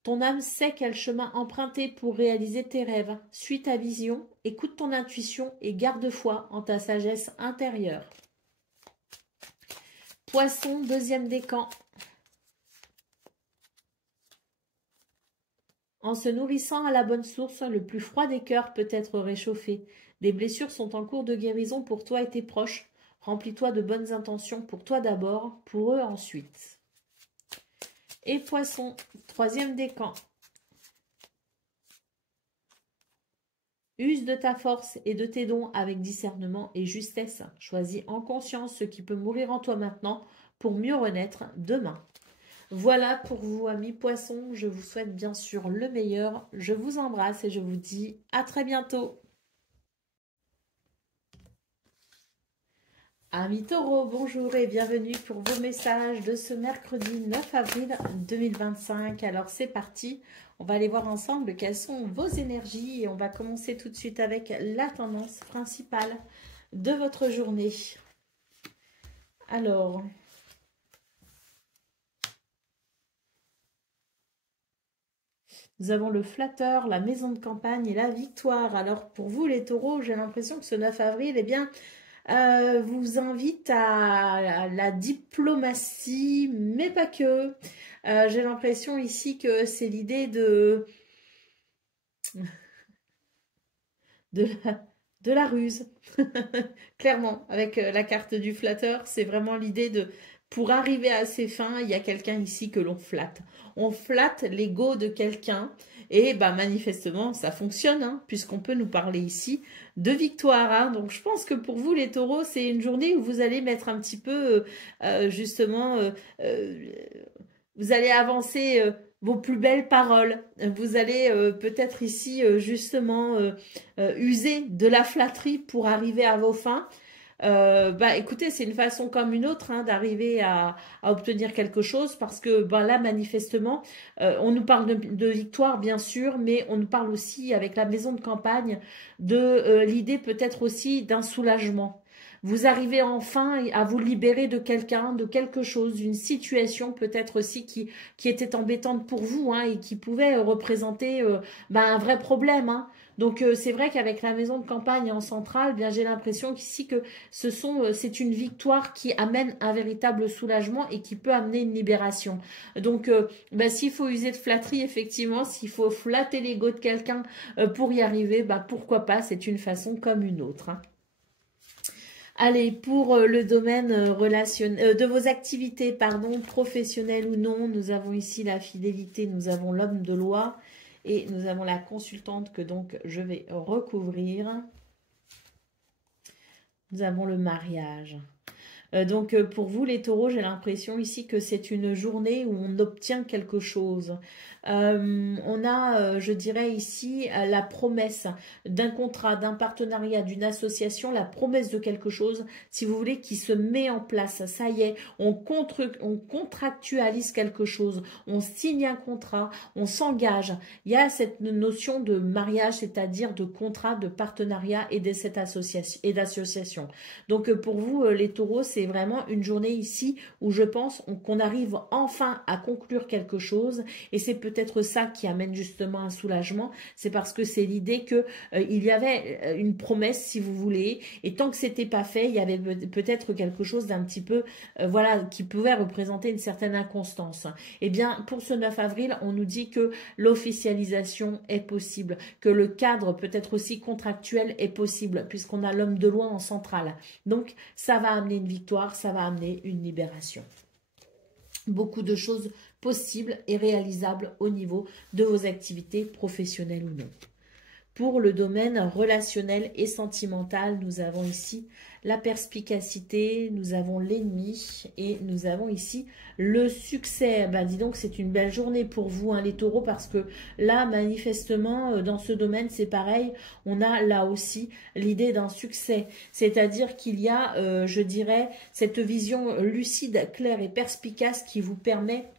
Ton âme sait quel chemin emprunter pour réaliser tes rêves. Suis ta vision, écoute ton intuition et garde foi en ta sagesse intérieure. Poisson, deuxième décan. En se nourrissant à la bonne source, le plus froid des cœurs peut être réchauffé. Des blessures sont en cours de guérison pour toi et tes proches. Remplis-toi de bonnes intentions pour toi d'abord, pour eux ensuite. Et Poisson, troisième décan. Use de ta force et de tes dons avec discernement et justesse. Choisis en conscience ce qui peut mourir en toi maintenant pour mieux renaître demain. Voilà pour vous, amis Poissons. Je vous souhaite bien sûr le meilleur. Je vous embrasse et je vous dis à très bientôt. Amis Taureaux, bonjour et bienvenue pour vos messages de ce mercredi 9 avril 2025. Alors c'est parti, on va aller voir ensemble quelles sont vos énergies et on va commencer tout de suite avec la tendance principale de votre journée. Alors, nous avons le flatteur, la maison de campagne et la victoire. Alors pour vous les taureaux, j'ai l'impression que ce 9 avril, eh bien, vous invite à la diplomatie, mais pas que. J'ai l'impression ici que c'est l'idée de la ruse. Clairement, avec la carte du flatteur, c'est vraiment l'idée de, pour arriver à ses fins, il y a quelqu'un ici que l'on flatte. On flatte l'ego de quelqu'un et bah, manifestement, ça fonctionne, hein, puisqu'on peut nous parler ici de victoire, hein. Donc, je pense que pour vous, les taureaux, c'est une journée où vous allez mettre un petit peu, justement, vous allez avancer vos plus belles paroles. Vous allez peut-être ici, justement, user de la flatterie pour arriver à vos fins. Bah écoutez, c'est une façon comme une autre, hein, d'arriver à obtenir quelque chose parce que ben là manifestement on nous parle de victoire bien sûr, mais on nous parle aussi avec la maison de campagne de l'idée peut-être aussi d'un soulagement. Vous arrivez enfin à vous libérer de quelqu'un, de quelque chose, d'une situation peut-être aussi qui était embêtante pour vous, hein, et qui pouvait représenter ben, un vrai problème, hein. Donc c'est vrai qu'avec la maison de campagne en centrale, bien j'ai l'impression qu'ici que c'est une victoire qui amène un véritable soulagement et qui peut amener une libération. Donc ben, s'il faut user de flatterie, effectivement, s'il faut flatter l'ego de quelqu'un pour y arriver, ben, pourquoi pas, c'est une façon comme une autre, hein. Allez, pour le domaine relationnel, de vos activités, pardon, professionnelles ou non, nous avons ici la fidélité, nous avons l'homme de loi et nous avons la consultante que donc je vais recouvrir. Nous avons le mariage. Donc pour vous les taureaux, j'ai l'impression ici que c'est une journée où on obtient quelque chose. On a, je dirais ici, la promesse d'un contrat, d'un partenariat, d'une association, la promesse de quelque chose, si vous voulez, qui se met en place. Ça y est, on contractualise quelque chose, on signe un contrat, on s'engage. Il y a cette notion de mariage, c'est-à-dire de contrat, de partenariat et d'association. Donc pour vous, les taureaux, c'est c'est vraiment une journée ici où je pense qu'on arrive enfin à conclure quelque chose. Et c'est peut-être ça qui amène justement un soulagement. C'est parce que c'est l'idée que il y avait une promesse, si vous voulez. Et tant que c'était pas fait, il y avait peut-être quelque chose d'un petit peu, voilà, qui pouvait représenter une certaine inconstance. Eh bien, pour ce 9 avril, on nous dit que l'officialisation est possible, que le cadre peut-être aussi contractuel est possible, puisqu'on a l'homme de loi en centrale. Donc, ça va amener une victoire, ça va amener une libération. Beaucoup de choses possibles et réalisables au niveau de vos activités professionnelles ou non. Pour le domaine relationnel et sentimental, nous avons ici la perspicacité, nous avons l'ennemi et nous avons ici le succès. Ben, dis donc, c'est une belle journée pour vous, hein, les taureaux, parce que là, manifestement, dans ce domaine, c'est pareil. On a là aussi l'idée d'un succès. C'est-à-dire qu'il y a, je dirais, cette vision lucide, claire et perspicace qui vous permet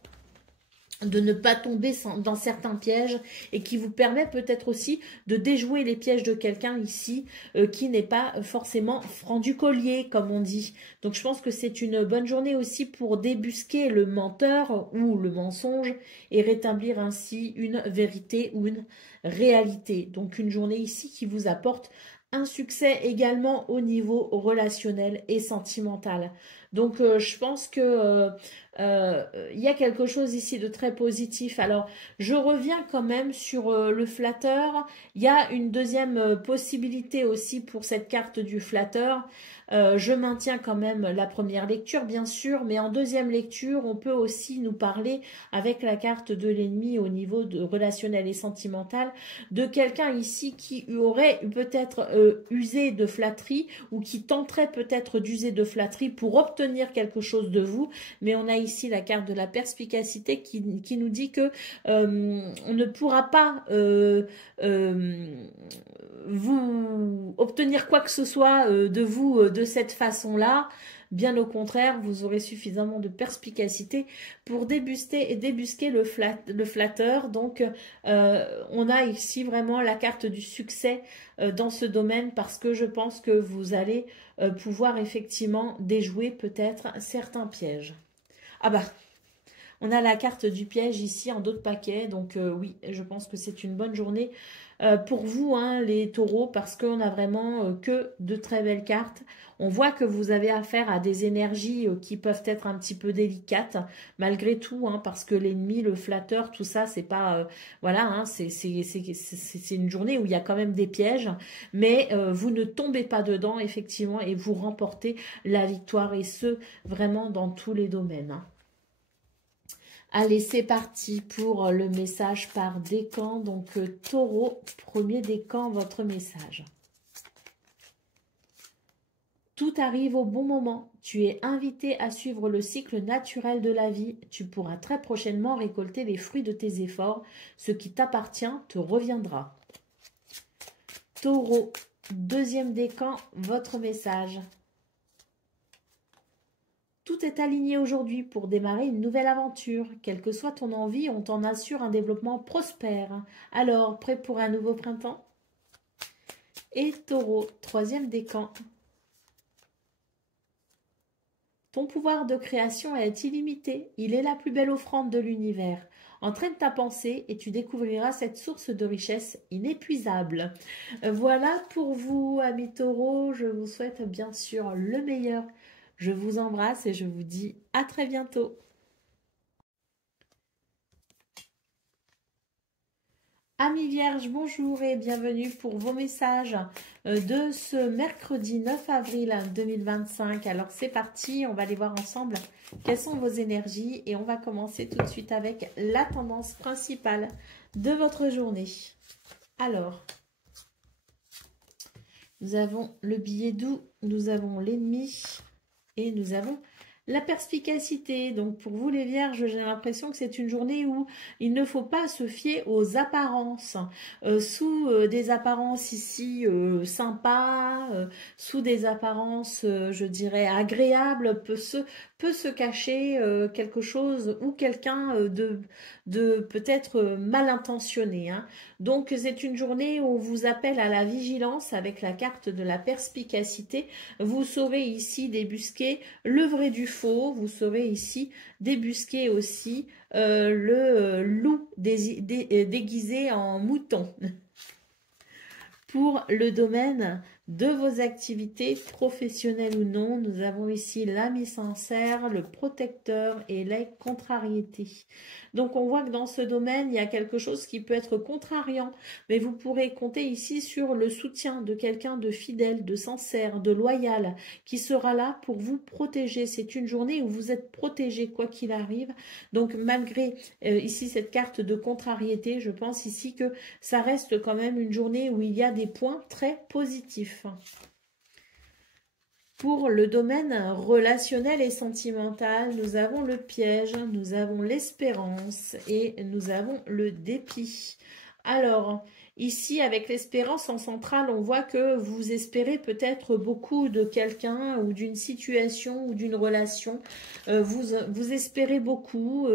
de ne pas tomber dans certains pièges et qui vous permet peut-être aussi de déjouer les pièges de quelqu'un ici qui n'est pas forcément franc du collier, comme on dit. Donc je pense que c'est une bonne journée aussi pour débusquer le menteur ou le mensonge et rétablir ainsi une vérité ou une réalité. Donc une journée ici qui vous apporte un succès également au niveau relationnel et sentimental. Donc je pense que il y a quelque chose ici de très positif. Alors, je reviens quand même sur le flatteur. Il y a une deuxième possibilité aussi pour cette carte du flatteur. Je maintiens quand même la première lecture, bien sûr, mais en deuxième lecture, on peut aussi nous parler, avec la carte de l'ennemi au niveau de relationnel et sentimental, de quelqu'un ici qui aurait peut-être usé de flatterie ou qui tenterait peut-être d'user de flatterie pour obtenir quelque chose de vous, mais on a ici la carte de la perspicacité qui nous dit que on ne pourra pas vous obtenir quoi que ce soit de vous de cette façon-là. Bien au contraire, vous aurez suffisamment de perspicacité pour débusquer le flatteur. Donc, on a ici vraiment la carte du succès dans ce domaine parce que je pense que vous allez pouvoir effectivement déjouer peut-être certains pièges. Ah bah, on a la carte du piège ici en d'autres paquets. Donc oui, je pense que c'est une bonne journée pour vous, hein, les taureaux, parce qu'on a vraiment que de très belles cartes. On voit que vous avez affaire à des énergies qui peuvent être un petit peu délicates, malgré tout, hein, parce que l'ennemi, le flatteur, tout ça, c'est pas... voilà, hein, c'est une journée où il y a quand même des pièges, mais vous ne tombez pas dedans, effectivement, et vous remportez la victoire, et ce, vraiment dans tous les domaines, hein. Allez, c'est parti pour le message par décan. Donc, taureau, premier décan, votre message. Tout arrive au bon moment. Tu es invité à suivre le cycle naturel de la vie. Tu pourras très prochainement récolter les fruits de tes efforts. Ce qui t'appartient te reviendra. Taureau, deuxième décan, votre message. Tout est aligné aujourd'hui pour démarrer une nouvelle aventure. Quelle que soit ton envie, on t'en assure un développement prospère. Alors, prêt pour un nouveau printemps? Et Taureau, troisième décan. Ton pouvoir de création est illimité. Il est la plus belle offrande de l'univers. Entraîne ta pensée et tu découvriras cette source de richesse inépuisable. Voilà pour vous, amis taureaux. Je vous souhaite bien sûr le meilleur. Je vous embrasse et je vous dis à très bientôt. Amis vierges, bonjour et bienvenue pour vos messages de ce mercredi 9 avril 2025. Alors c'est parti, on va aller voir ensemble quelles sont vos énergies et on va commencer tout de suite avec la tendance principale de votre journée. Alors, nous avons le billet doux, nous avons l'ennemi et nous avons La perspicacité, donc pour vous les vierges, j'ai l'impression que c'est une journée où il ne faut pas se fier aux apparences. Sous des apparences ici sympas, sous des apparences, je dirais, agréables, peut se cacher quelque chose ou quelqu'un de peut-être mal intentionné, hein. Donc c'est une journée où on vous appelle à la vigilance avec la carte de la perspicacité. Vous saurez ici débusquer le vrai du faux, vous saurez ici débusquer aussi le loup déguisé en mouton. Pour le domaine de vos activités professionnelles ou non, nous avons ici l'ami sincère, le protecteur et les contrariétés. Donc on voit que dans ce domaine, il y a quelque chose qui peut être contrariant, mais vous pourrez compter ici sur le soutien de quelqu'un de fidèle, de sincère, de loyal, qui sera là pour vous protéger. C'est une journée où vous êtes protégé quoi qu'il arrive. Donc malgré ici cette carte de contrariété, je pense ici que ça reste quand même une journée où il y a des points très positifs. Pour le domaine relationnel et sentimental, nous avons le piège, nous avons l'espérance et nous avons le dépit. Alors, ici, avec l'espérance en centrale, on voit que vous espérez peut-être beaucoup de quelqu'un ou d'une situation ou d'une relation. Vous espérez beaucoup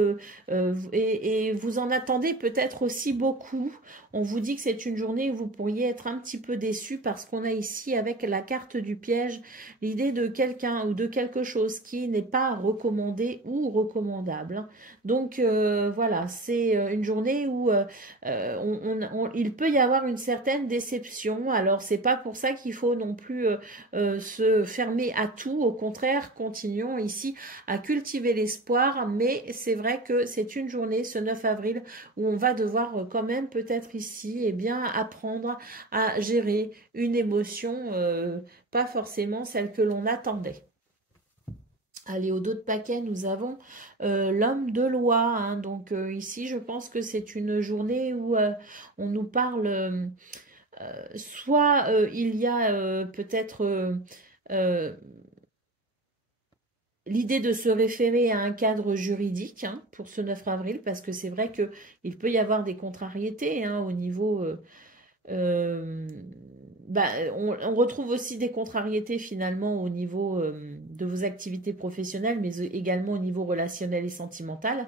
et vous en attendez peut-être aussi beaucoup. On vous dit que c'est une journée où vous pourriez être un petit peu déçu parce qu'on a ici, avec la carte du piège, l'idée de quelqu'un ou de quelque chose qui n'est pas recommandé ou recommandable. Donc, voilà, c'est une journée où il peut y avoir une certaine déception. Alors, c'est pas pour ça qu'il faut non plus se fermer à tout. Au contraire, continuons ici à cultiver l'espoir. Mais c'est vrai que c'est une journée, ce 9 avril, où on va devoir quand même peut-être ici apprendre à gérer une émotion, pas forcément celle que l'on attendait. Allez, au dos de paquet, nous avons l'homme de loi, hein. Donc ici, je pense que c'est une journée où on nous parle, soit il y a peut-être l'idée de se référer à un cadre juridique, hein, pour ce 9 avril, parce que c'est vrai qu'il peut y avoir des contrariétés, hein, au niveau euh, on retrouve aussi des contrariétés finalement au niveau de vos activités professionnelles, mais également au niveau relationnel et sentimental.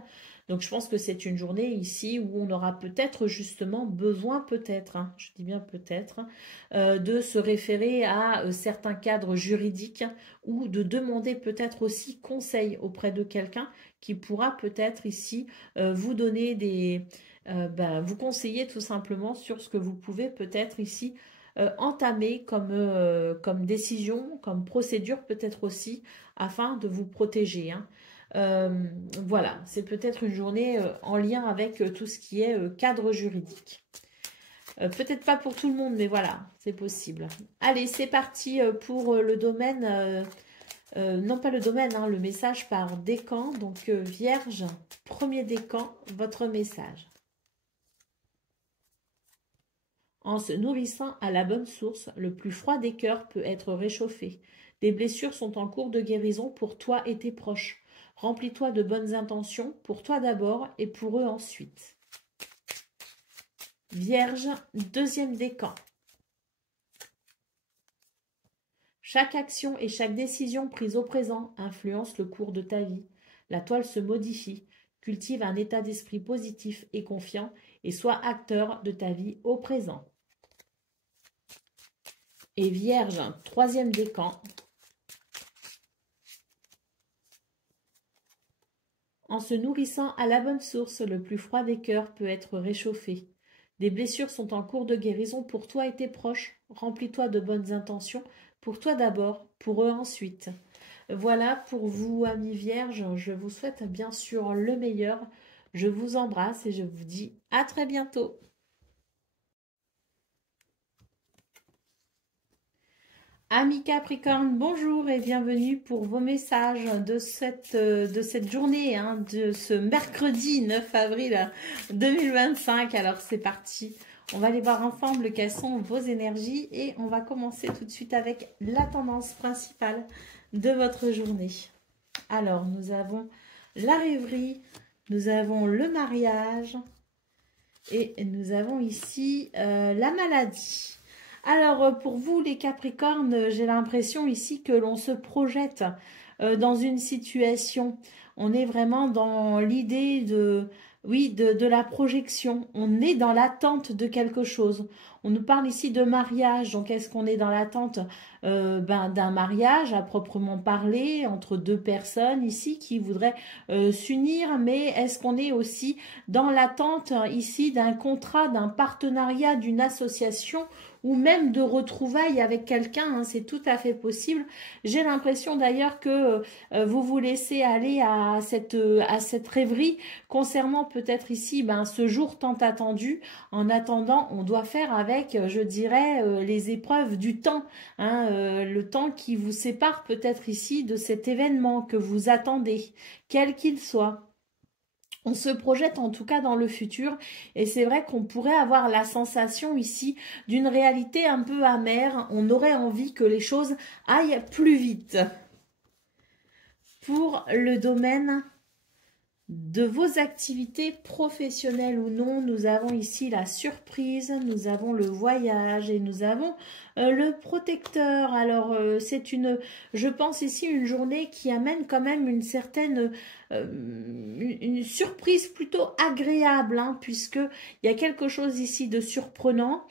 Donc je pense que c'est une journée ici où on aura peut-être justement besoin, peut-être, hein, je dis bien peut-être, de se référer à certains cadres juridiques ou de demander peut-être aussi conseil auprès de quelqu'un qui pourra peut-être ici vous donner vous conseiller tout simplement sur ce que vous pouvez peut-être ici entamer comme décision, comme procédure peut-être aussi, afin de vous protéger, hein. Voilà, c'est peut-être une journée en lien avec tout ce qui est cadre juridique. Peut-être pas pour tout le monde, mais voilà, c'est possible. Allez, c'est parti pour le domaine, non pas le domaine, hein, le message par décan. Donc Vierge, premier décan, votre message. En se nourrissant à la bonne source, le plus froid des cœurs peut être réchauffé. Des blessures sont en cours de guérison pour toi et tes proches. Remplis-toi de bonnes intentions, pour toi d'abord et pour eux ensuite. Vierge, deuxième décan. Chaque action et chaque décision prise au présent influence le cours de ta vie. La toile se modifie. Cultive un état d'esprit positif et confiant et sois acteur de ta vie au présent. Et Vierge, troisième décan. En se nourrissant à la bonne source, le plus froid des cœurs peut être réchauffé. Des blessures sont en cours de guérison pour toi et tes proches. Remplis-toi de bonnes intentions, pour toi d'abord, pour eux ensuite. Voilà pour vous, amis vierges. Je vous souhaite bien sûr le meilleur. Je vous embrasse et je vous dis à très bientôt. Amis Capricorne, bonjour et bienvenue pour vos messages de cette journée, hein, de ce mercredi 9 avril 2025. Alors c'est parti, on va aller voir ensemble quelles sont vos énergies et on va commencer tout de suite avec la tendance principale de votre journée. Alors, nous avons la rêverie, nous avons le mariage et nous avons ici la maladie. Alors, pour vous, les Capricornes, j'ai l'impression ici que l'on se projette dans une situation. On est vraiment dans l'idée de, oui, de la projection. On est dans l'attente de quelque chose. On nous parle ici de mariage. Donc, est-ce qu'on est dans l'attente d'un mariage à proprement parler entre deux personnes ici qui voudraient s'unir? Mais est-ce qu'on est aussi dans l'attente ici d'un contrat, d'un partenariat, d'une association ou même de retrouvailles avec quelqu'un, hein, c'est tout à fait possible. J'ai l'impression d'ailleurs que vous vous laissez aller à cette rêverie concernant peut-être ici ce jour tant attendu. En attendant, on doit faire avec, je dirais, les épreuves du temps, hein, le temps qui vous sépare peut-être ici de cet événement que vous attendez, quel qu'il soit. On se projette en tout cas dans le futur et c'est vrai qu'on pourrait avoir la sensation ici d'une réalité un peu amère. On aurait envie que les choses aillent plus vite. Pour le domaine de vos activités professionnelles ou non, nous avons ici la surprise, nous avons le voyage et nous avons le protecteur. Alors c'est je pense ici une journée qui amène quand même une certaine une surprise plutôt agréable, hein, puisque il y a quelque chose ici de surprenant.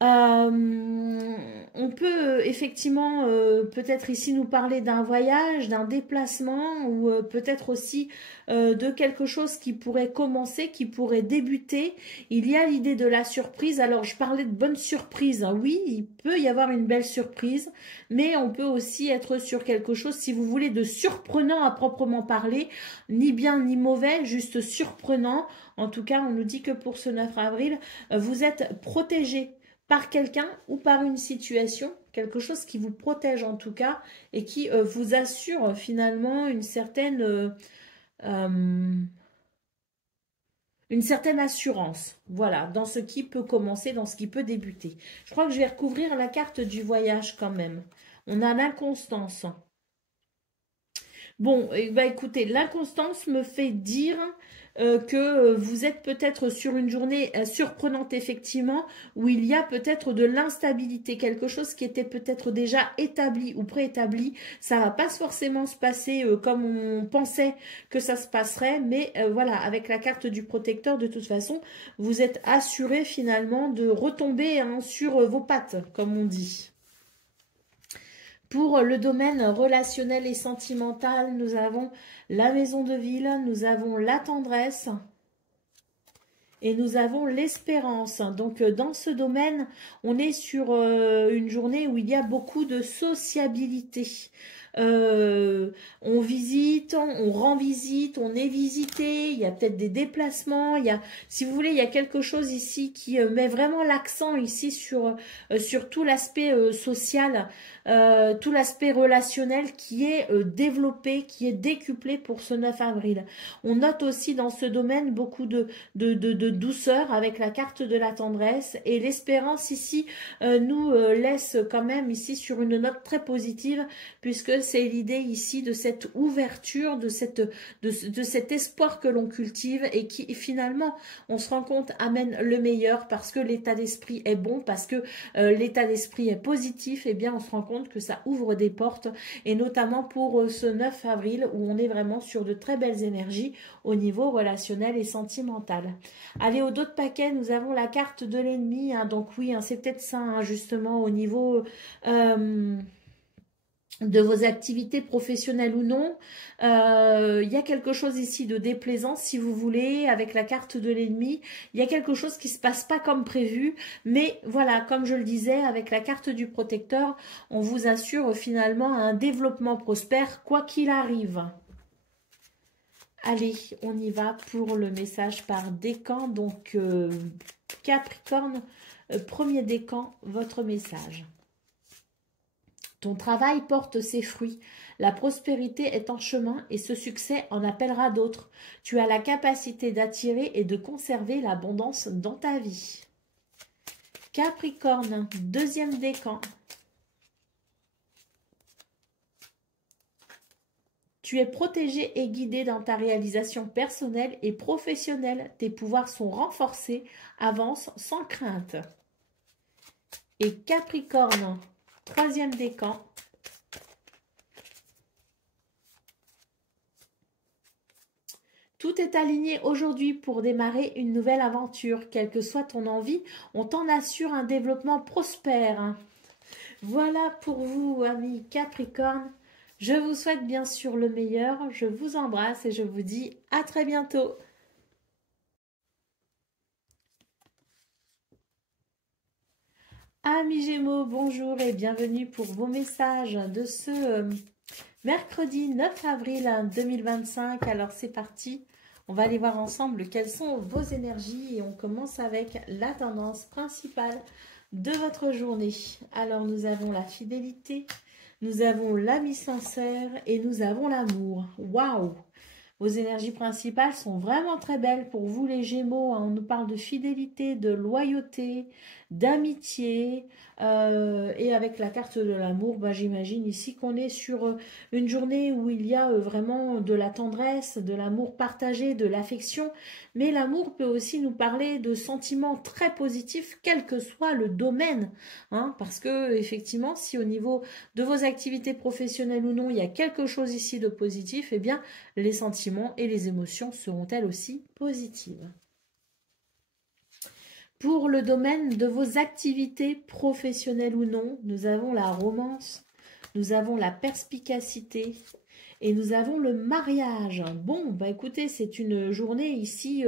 On peut effectivement peut-être ici nous parler d'un voyage, d'un déplacement ou peut-être aussi de quelque chose qui pourrait commencer, qui pourrait débuter. Il y a l'idée de la surprise. Alors je parlais de bonne surprise, hein. Oui, il peut y avoir une belle surprise, mais on peut aussi être sur quelque chose, si vous voulez, de surprenant à proprement parler, ni bien ni mauvais, juste surprenant. En tout cas, on nous dit que pour ce 9 avril, vous êtes protégé par quelqu'un ou par une situation, quelque chose qui vous protège en tout cas et qui vous assure finalement une certaine assurance, voilà, dans ce qui peut commencer, dans ce qui peut débuter. Je crois que je vais recouvrir la carte du voyage quand même. On a l'inconstance. Bon, écoutez, l'inconstance me fait dire que vous êtes peut-être sur une journée surprenante effectivement, où il y a peut-être de l'instabilité, quelque chose qui était peut-être déjà établi ou préétabli. Ça va pas forcément se passer comme on pensait que ça se passerait, mais voilà, avec la carte du protecteur, de toute façon, vous êtes assuré finalement de retomber, hein, sur vos pattes, comme on dit. Pour le domaine relationnel et sentimental, nous avons la maison de ville, nous avons la tendresse et nous avons l'espérance. Donc dans ce domaine, on est sur une journée où il y a beaucoup de sociabilité. On visite, on rend visite, on est visité, il y a peut-être des déplacements, il y a, si vous voulez, il y a quelque chose ici qui met vraiment l'accent ici sur tout l'aspect social, tout l'aspect relationnel qui est développé, qui est décuplé pour ce 9 avril. On note aussi dans ce domaine beaucoup de douceur avec la carte de la tendresse et l'espérance ici nous laisse quand même ici sur une note très positive, puisque c'est l'idée ici de cette ouverture, de cet espoir que l'on cultive et qui finalement, on se rend compte, amène le meilleur parce que l'état d'esprit est bon, parce que l'état d'esprit est positif. Et bien on se rend compte que ça ouvre des portes, et notamment pour ce 9 avril où on est vraiment sur de très belles énergies au niveau relationnel et sentimental. Allez, au dos de paquet, nous avons la carte de l'ennemi, hein, donc oui, hein, c'est peut-être ça, hein, justement, au niveau de vos activités professionnelles ou non. Il y a quelque chose ici de déplaisant, si vous voulez, avec la carte de l'ennemi. Il y a quelque chose qui se passe pas comme prévu, mais voilà, comme je le disais, avec la carte du protecteur, on vous assure finalement un développement prospère, quoi qu'il arrive. Allez, on y va pour le message par décan. Donc, Capricorne, premier décan, votre message. Ton travail porte ses fruits. La prospérité est en chemin et ce succès en appellera d'autres. Tu as la capacité d'attirer et de conserver l'abondance dans ta vie. Capricorne, deuxième décan. Tu es protégé et guidé dans ta réalisation personnelle et professionnelle. Tes pouvoirs sont renforcés. Avance sans crainte. Et Capricorne, troisième décan. Tout est aligné aujourd'hui pour démarrer une nouvelle aventure. Quelle que soit ton envie, on t'en assure un développement prospère. Voilà pour vous, amis Capricorne. Je vous souhaite bien sûr le meilleur. Je vous embrasse et je vous dis à très bientôt. Amis Gémeaux, bonjour et bienvenue pour vos messages de ce mercredi 9 avril 2025. Alors c'est parti. On va aller voir ensemble quelles sont vos énergies et on commence avec la tendance principale de votre journée. Alors nous avons la fidélité, nous avons l'ami sincère et nous avons l'amour. Waouh! Vos énergies principales sont vraiment très belles pour vous les Gémeaux. On nous parle de fidélité, de loyauté, d'amitié. Et avec la carte de l'amour, bah, j'imagine ici qu'on est sur une journée où il y a vraiment de la tendresse, de l'amour partagé, de l'affection. Mais l'amour peut aussi nous parler de sentiments très positifs, quel que soit le domaine. Hein, parce que effectivement, si au niveau de vos activités professionnelles ou non, il y a quelque chose ici de positif, eh bien, les sentiments et les émotions seront elles aussi positives. Pour le domaine de vos activités professionnelles ou non, nous avons la romance, nous avons la perspicacité et nous avons le mariage. Bon, bah écoutez, c'est une journée ici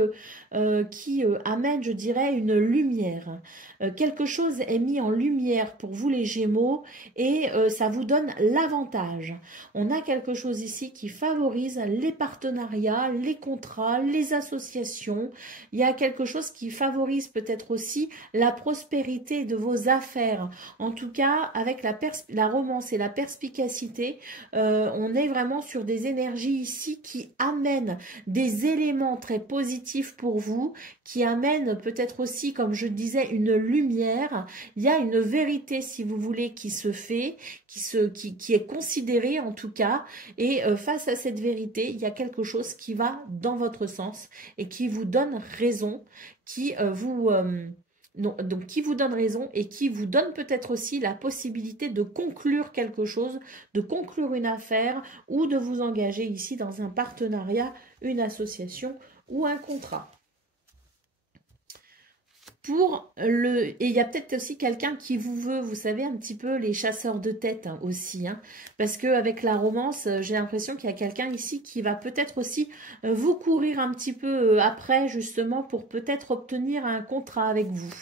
qui amène, je dirais, une lumière. Quelque chose est mis en lumière pour vous les Gémeaux et ça vous donne l'avantage. On a quelque chose ici qui favorise les partenariats, les contrats, les associations. Il y a quelque chose qui favorise peut-être aussi la prospérité de vos affaires. En tout cas, avec la romance et la perspicacité, on est vraiment sur des énergies ici qui amènent des éléments très positifs pour vous, qui amènent peut-être aussi, comme je disais, une lumière. Il y a une vérité, si vous voulez, qui se fait, qui est considérée en tout cas, et face à cette vérité, il y a quelque chose qui va dans votre sens et qui vous donne raison, qui donc, qui vous donne raison et qui vous donne peut-être aussi la possibilité de conclure quelque chose, de conclure une affaire ou de vous engager ici dans un partenariat, une association ou un contrat. Et il y a peut-être aussi quelqu'un qui vous veut, vous savez, un petit peu les chasseurs de tête hein, aussi, hein, parce qu'avec la romance, j'ai l'impression qu'il y a quelqu'un ici qui va peut-être aussi vous courir un petit peu après, justement, pour peut-être obtenir un contrat avec vous.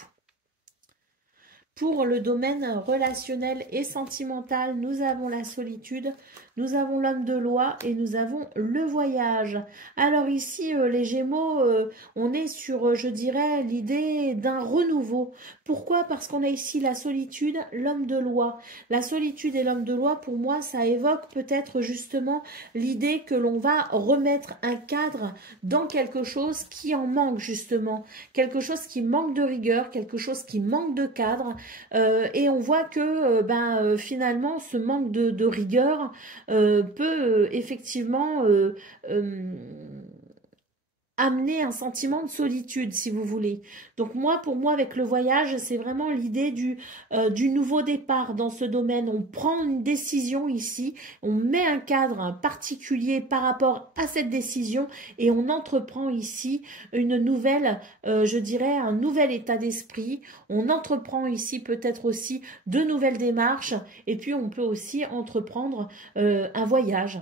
Pour le domaine relationnel et sentimental, nous avons la solitude, nous avons l'homme de loi et nous avons le voyage. Alors ici, les Gémeaux, on est sur, je dirais, l'idée d'un renouveau. Pourquoi? Parce qu'on a ici la solitude, l'homme de loi. La solitude et l'homme de loi, pour moi, ça évoque peut-être justement l'idée que l'on va remettre un cadre dans quelque chose qui en manque justement. Quelque chose qui manque de rigueur, quelque chose qui manque de cadre. Et on voit que finalement, ce manque de rigueur peut effectivement amener un sentiment de solitude, si vous voulez. Donc pour moi, avec le voyage, c'est vraiment l'idée du nouveau départ dans ce domaine. On prend une décision ici, on met un cadre particulier par rapport à cette décision et on entreprend ici une nouvelle, je dirais, un nouvel état d'esprit. On entreprend ici peut-être aussi de nouvelles démarches et puis on peut aussi entreprendre un voyage.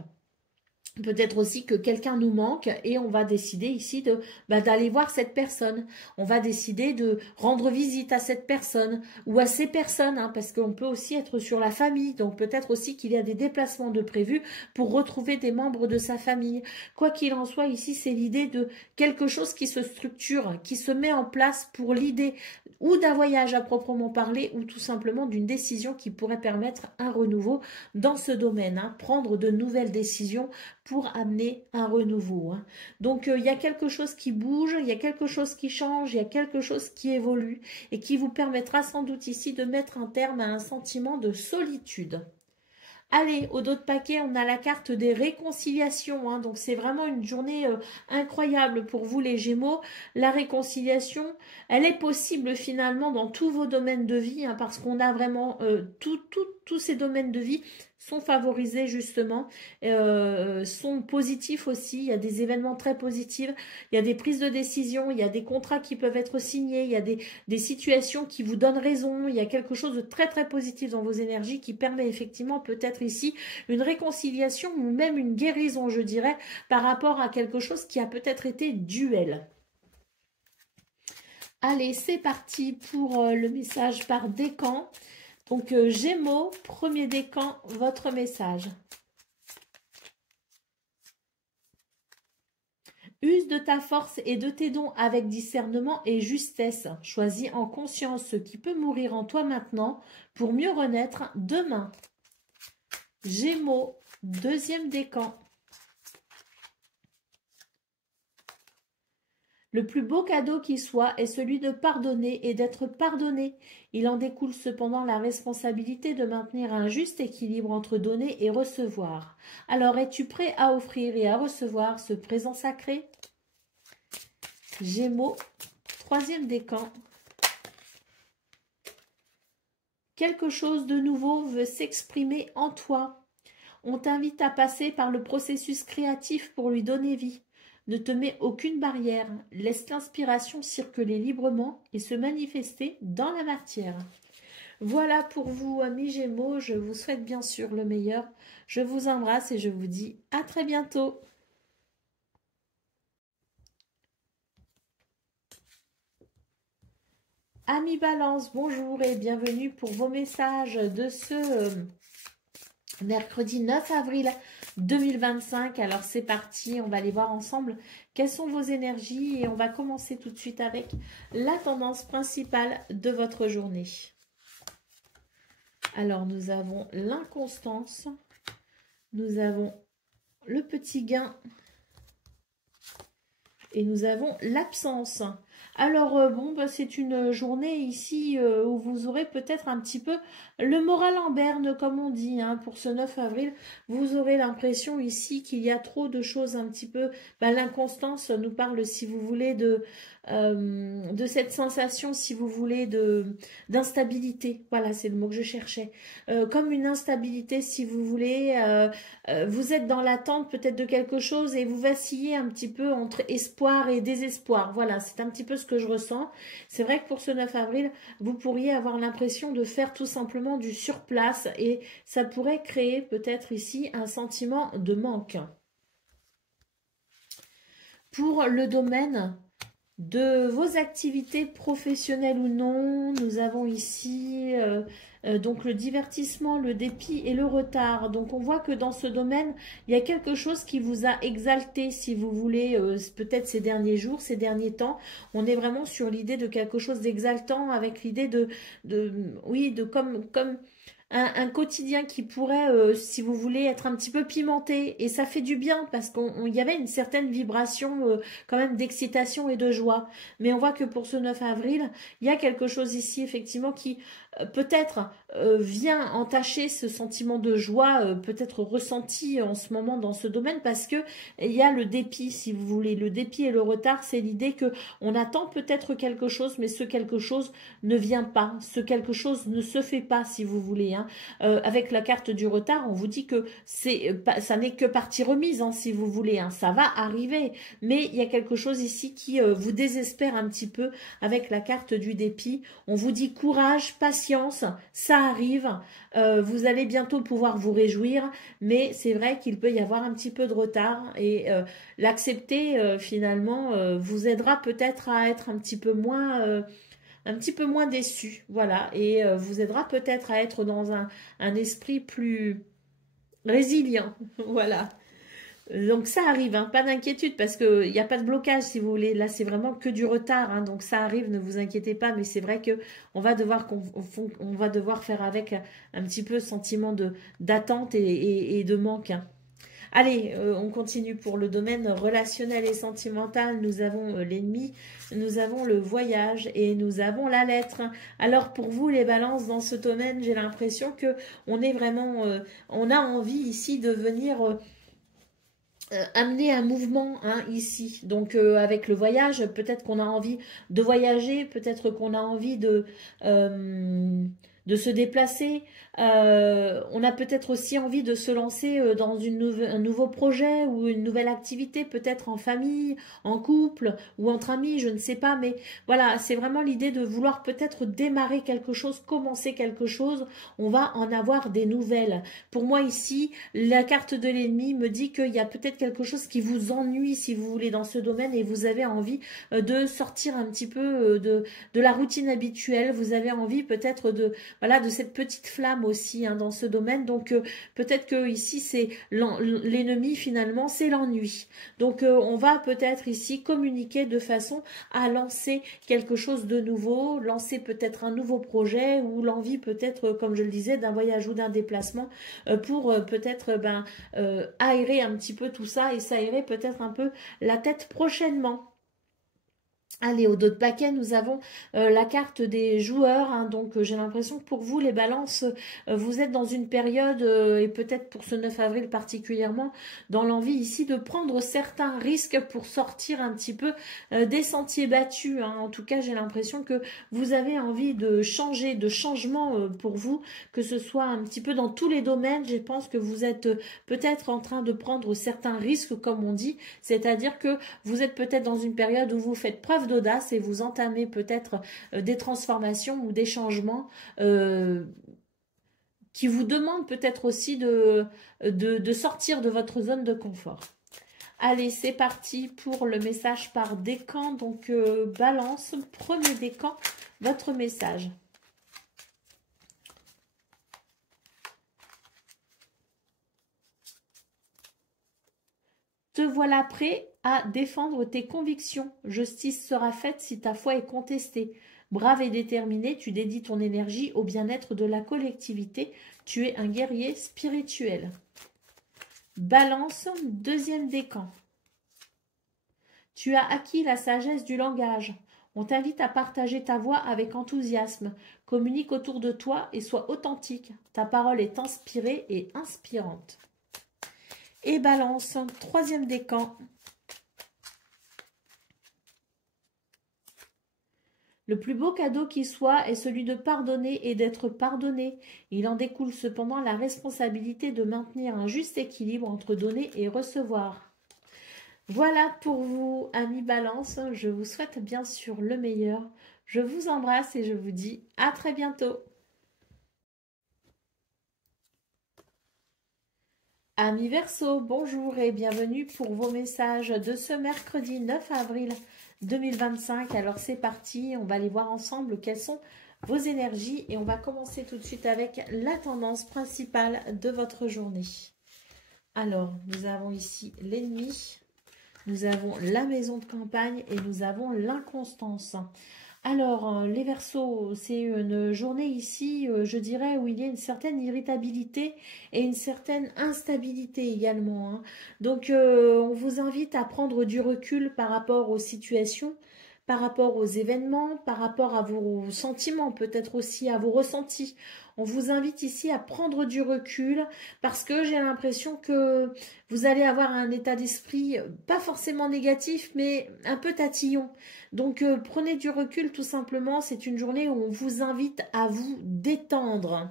Peut-être aussi que quelqu'un nous manque et on va décider ici d'aller voir cette personne. On va décider de rendre visite à cette personne ou à ces personnes, hein, parce qu'on peut aussi être sur la famille. Donc peut-être aussi qu'il y a des déplacements de prévus pour retrouver des membres de sa famille. Quoi qu'il en soit, ici c'est l'idée de quelque chose qui se structure, qui se met en place pour l'idée ou d'un voyage à proprement parler ou tout simplement d'une décision qui pourrait permettre un renouveau dans ce domaine. Hein, prendre de nouvelles décisions pour amener un renouveau. Hein. Donc, il y a quelque chose qui bouge, il y a quelque chose qui change, il y a quelque chose qui évolue et qui vous permettra sans doute ici de mettre un terme à un sentiment de solitude. Allez, au dos de paquet, on a la carte des réconciliations, hein, donc c'est vraiment une journée incroyable pour vous les Gémeaux. La réconciliation, elle est possible finalement dans tous vos domaines de vie, hein, parce qu'on a vraiment tous ces domaines de vie sont favorisés justement, sont positifs aussi, il y a des événements très positifs, il y a des prises de décision, il y a des contrats qui peuvent être signés, il y a des situations qui vous donnent raison, il y a quelque chose de très très positif dans vos énergies qui permet effectivement peut-être ici une réconciliation ou même une guérison, je dirais, par rapport à quelque chose qui a peut-être été duel. Allez, c'est parti pour le message par décan. Donc, Gémeaux, premier décan, votre message. Use de ta force et de tes dons avec discernement et justesse. Choisis en conscience ce qui peut mourir en toi maintenant pour mieux renaître demain. Gémeaux, deuxième décan. Le plus beau cadeau qui soit est celui de pardonner et d'être pardonné. Il en découle cependant la responsabilité de maintenir un juste équilibre entre donner et recevoir. Alors, es-tu prêt à offrir et à recevoir ce présent sacré? Gémeaux, troisième décan. Quelque chose de nouveau veut s'exprimer en toi. On t'invite à passer par le processus créatif pour lui donner vie. Ne te mets aucune barrière, laisse l'inspiration circuler librement et se manifester dans la matière. Voilà pour vous, amis Gémeaux, je vous souhaite bien sûr le meilleur. Je vous embrasse et je vous dis à très bientôt. Amis Balance, bonjour et bienvenue pour vos messages de ce mercredi 9 avril 2025. Alors c'est parti, on va aller voir ensemble quelles sont vos énergies et on va commencer tout de suite avec la tendance principale de votre journée. Alors nous avons l'inconstance, nous avons le petit gain et nous avons l'absence. Alors, bon, bah, c'est une journée ici où vous aurez peut-être un petit peu le moral en berne, comme on dit, hein, pour ce 9 avril. Vous aurez l'impression ici qu'il y a trop de choses un petit peu... Bah, l'inconstance nous parle, si vous voulez, de cette sensation, si vous voulez, d'instabilité. Voilà, c'est le mot que je cherchais. Comme une instabilité, si vous voulez. Vous êtes dans l'attente peut-être de quelque chose et vous vacillez un petit peu entre espoir et désespoir. Voilà, c'est un petit peu ce que je ressens. C'est vrai que pour ce 9 avril, vous pourriez avoir l'impression de faire tout simplement du surplace et ça pourrait créer peut-être ici un sentiment de manque. Pour le domaine de vos activités professionnelles ou non, nous avons ici donc le divertissement, le dépit et le retard. Donc on voit que dans ce domaine, il y a quelque chose qui vous a exalté, si vous voulez, peut-être ces derniers jours, ces derniers temps. On est vraiment sur l'idée de quelque chose d'exaltant, avec l'idée oui, de comme un quotidien qui pourrait, si vous voulez, être un petit peu pimenté. Et ça fait du bien parce qu'il y avait une certaine vibration quand même d'excitation et de joie. Mais on voit que pour ce 9 avril, il y a quelque chose ici effectivement qui peut-être vient entacher ce sentiment de joie peut-être ressenti en ce moment dans ce domaine parce que il y a le dépit, si vous voulez. Le dépit et le retard, c'est l'idée que on attend peut-être quelque chose, mais ce quelque chose ne vient pas. Ce quelque chose ne se fait pas, si vous voulez. Hein. Avec la carte du retard, on vous dit que ça n'est que partie remise, hein, si vous voulez. Hein. Ça va arriver, mais il y a quelque chose ici qui vous désespère un petit peu avec la carte du dépit. On vous dit courage, patience, ça arrive. Vous allez bientôt pouvoir vous réjouir, mais c'est vrai qu'il peut y avoir un petit peu de retard et l'accepter finalement vous aidera peut-être à être un petit peu moins déçu, voilà, et vous aidera peut-être à être dans un esprit plus résilient, voilà. Donc ça arrive, hein, pas d'inquiétude parce qu'il n'y a pas de blocage si vous voulez. Là c'est vraiment que du retard, hein, donc ça arrive, ne vous inquiétez pas. Mais c'est vrai que on va devoir faire avec un petit peu sentiment d'attente et de manque. Hein. Allez, on continue pour le domaine relationnel et sentimental. Nous avons l'ennemi, nous avons le voyage et nous avons la lettre. Alors pour vous, les balances, dans ce domaine, j'ai l'impression que on est vraiment, on a envie ici de venir amener un mouvement ici. Donc avec le voyage, peut-être qu'on a envie de voyager, peut-être qu'on a envie de se déplacer. On a peut-être aussi envie de se lancer dans un nouveau projet ou une nouvelle activité, peut-être en famille, en couple ou entre amis, je ne sais pas. Mais voilà, c'est vraiment l'idée de vouloir peut-être démarrer quelque chose, commencer quelque chose. On va en avoir des nouvelles. Pour moi ici, la carte de l'ennemi me dit qu'il y a peut-être quelque chose qui vous ennuie, si vous voulez, dans ce domaine et vous avez envie de sortir un petit peu de la routine habituelle. Vous avez envie peut-être de, voilà, de cette petite flamme aussi dans ce domaine. Donc peut-être que ici c'est l'ennemi finalement, c'est l'ennui. Donc on va peut-être ici communiquer de façon à lancer quelque chose de nouveau, lancer peut-être un nouveau projet ou l'envie peut-être, comme je le disais, d'un voyage ou d'un déplacement pour peut-être aérer un petit peu tout ça et s'aérer peut-être un peu la tête prochainement. Allez, au dos de paquet, nous avons la carte des joueurs. Donc, j'ai l'impression que pour vous, les balances, vous êtes dans une période, et peut-être pour ce 9 avril particulièrement, dans l'envie ici de prendre certains risques pour sortir un petit peu des sentiers battus. En tout cas, j'ai l'impression que vous avez envie de changer, de changement pour vous, que ce soit un petit peu dans tous les domaines. Je pense que vous êtes peut-être en train de prendre certains risques, comme on dit, c'est-à-dire que vous êtes peut-être dans une période où vous faites preuve d'audace et vous entamez peut-être des transformations ou des changements qui vous demandent peut-être aussi de sortir de votre zone de confort. Allez, c'est parti pour le message par décan. Donc, balance, premier décan, votre message. Te voilà prêt à défendre tes convictions. Justice sera faite si ta foi est contestée. Brave et déterminé, tu dédies ton énergie au bien-être de la collectivité. Tu es un guerrier spirituel. Balance, deuxième décan. Tu as acquis la sagesse du langage. On t'invite à partager ta voix avec enthousiasme. Communique autour de toi et sois authentique. Ta parole est inspirée et inspirante. Et balance, troisième décan. Le plus beau cadeau qui soit est celui de pardonner et d'être pardonné. Il en découle cependant la responsabilité de maintenir un juste équilibre entre donner et recevoir. Voilà pour vous, amis Balance. Je vous souhaite bien sûr le meilleur. Je vous embrasse et je vous dis à très bientôt. Amis Verseau, bonjour et bienvenue pour vos messages de ce mercredi 9 avril 2025. Alors c'est parti, on va aller voir ensemble quelles sont vos énergies et on va commencer tout de suite avec la tendance principale de votre journée. Alors, nous avons ici l'ennemi, nous avons la maison de campagne et nous avons l'inconstance. Alors, les Verseaux, c'est une journée ici, je dirais, où il y a une certaine irritabilité et une certaine instabilité également. Donc, on vous invite à prendre du recul par rapport aux situations, par rapport aux événements, par rapport à vos sentiments, peut-être aussi à vos ressentis. On vous invite ici à prendre du recul parce que j'ai l'impression que vous allez avoir un état d'esprit pas forcément négatif, mais un peu tatillon. Donc, prenez du recul tout simplement. C'est une journée où on vous invite à vous détendre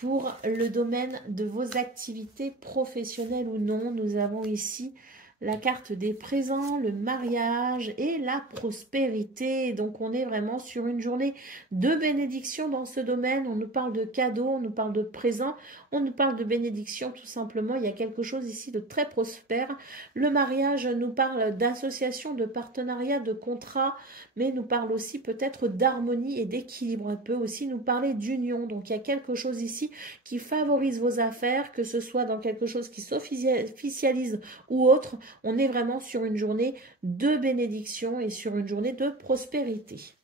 pour le domaine de vos activités professionnelles ou non. Nous avons ici la carte des présents, le mariage et la prospérité. Donc, on est vraiment sur une journée de bénédiction dans ce domaine. On nous parle de cadeaux, on nous parle de présents, on nous parle de bénédiction tout simplement. Il y a quelque chose ici de très prospère. Le mariage nous parle d'association, de partenariat, de contrat, mais nous parle aussi peut-être d'harmonie et d'équilibre. On peut aussi nous parler d'union. Donc, il y a quelque chose ici qui favorise vos affaires, que ce soit dans quelque chose qui s'officialise ou autre. On est vraiment sur une journée de bénédiction et sur une journée de prospérité.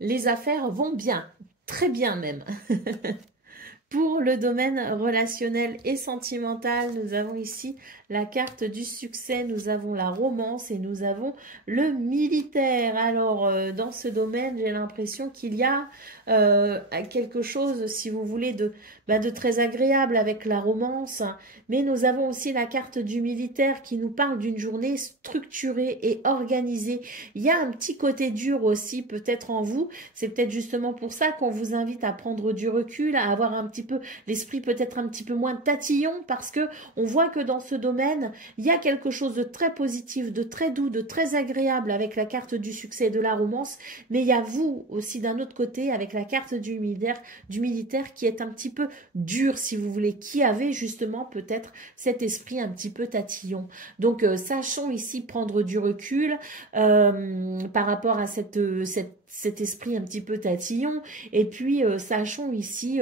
Les affaires vont bien, très bien même. Pour le domaine relationnel et sentimental, nous avons ici la carte du succès, nous avons la romance et nous avons le militaire. Alors, dans ce domaine, j'ai l'impression qu'il y a quelque chose, si vous voulez, de très agréable avec la romance. Mais nous avons aussi la carte du militaire qui nous parle d'une journée structurée et organisée. Il y a un petit côté dur aussi, peut-être en vous. C'est peut-être justement pour ça qu'on vous invite à prendre du recul, à avoir un petit peu l'esprit peut-être un petit peu moins tatillon, parce que on voit que dans ce domaine, il y a quelque chose de très positif, de très doux, de très agréable avec la carte du succès et de la romance, mais il y a vous aussi d'un autre côté avec la carte du militaire qui est un petit peu dur, si vous voulez, qui avait justement peut-être cet esprit un petit peu tatillon. Donc, sachons ici prendre du recul par rapport à cet esprit un petit peu tatillon, et puis sachons ici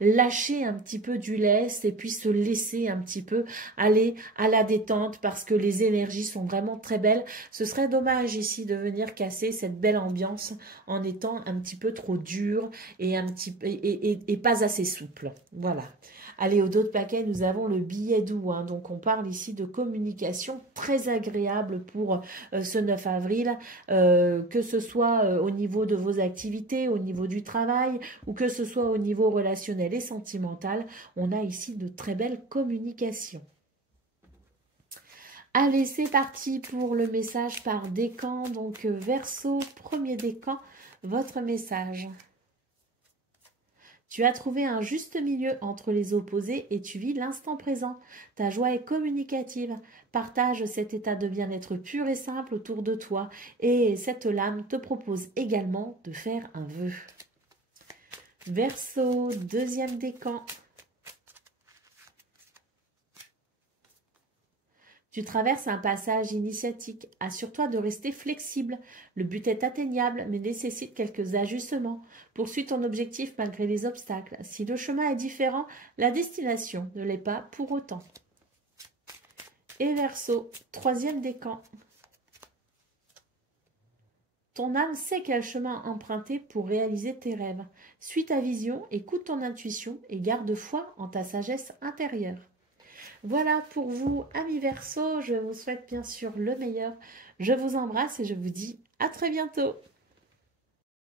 lâcher un petit peu du lest et puis se laisser un petit peu aller à la détente parce que les énergies sont vraiment très belles. Ce serait dommage ici de venir casser cette belle ambiance en étant un petit peu trop dur et pas assez souple. Voilà. Allez, au dos de paquet, nous avons le billet doux. Hein. Donc, on parle ici de communication très agréable pour ce 9 avril, que ce soit au niveau de vos activités, au niveau du travail, ou que ce soit au niveau relationnel et sentimental. On a ici de très belles communications. Allez, c'est parti pour le message par décan. Donc, Verseau, premier décan, votre message. Tu as trouvé un juste milieu entre les opposés et tu vis l'instant présent. Ta joie est communicative. Partage cet état de bien-être pur et simple autour de toi. Et cette lame te propose également de faire un vœu. Verseau, deuxième décan. Tu traverses un passage initiatique. Assure-toi de rester flexible. Le but est atteignable, mais nécessite quelques ajustements. Poursuis ton objectif malgré les obstacles. Si le chemin est différent, la destination ne l'est pas pour autant. Et Verseau, troisième décan. Ton âme sait quel chemin emprunter pour réaliser tes rêves. Suis ta vision, écoute ton intuition et garde foi en ta sagesse intérieure. Voilà pour vous, amis Verseau. Je vous souhaite bien sûr le meilleur. Je vous embrasse et je vous dis à très bientôt.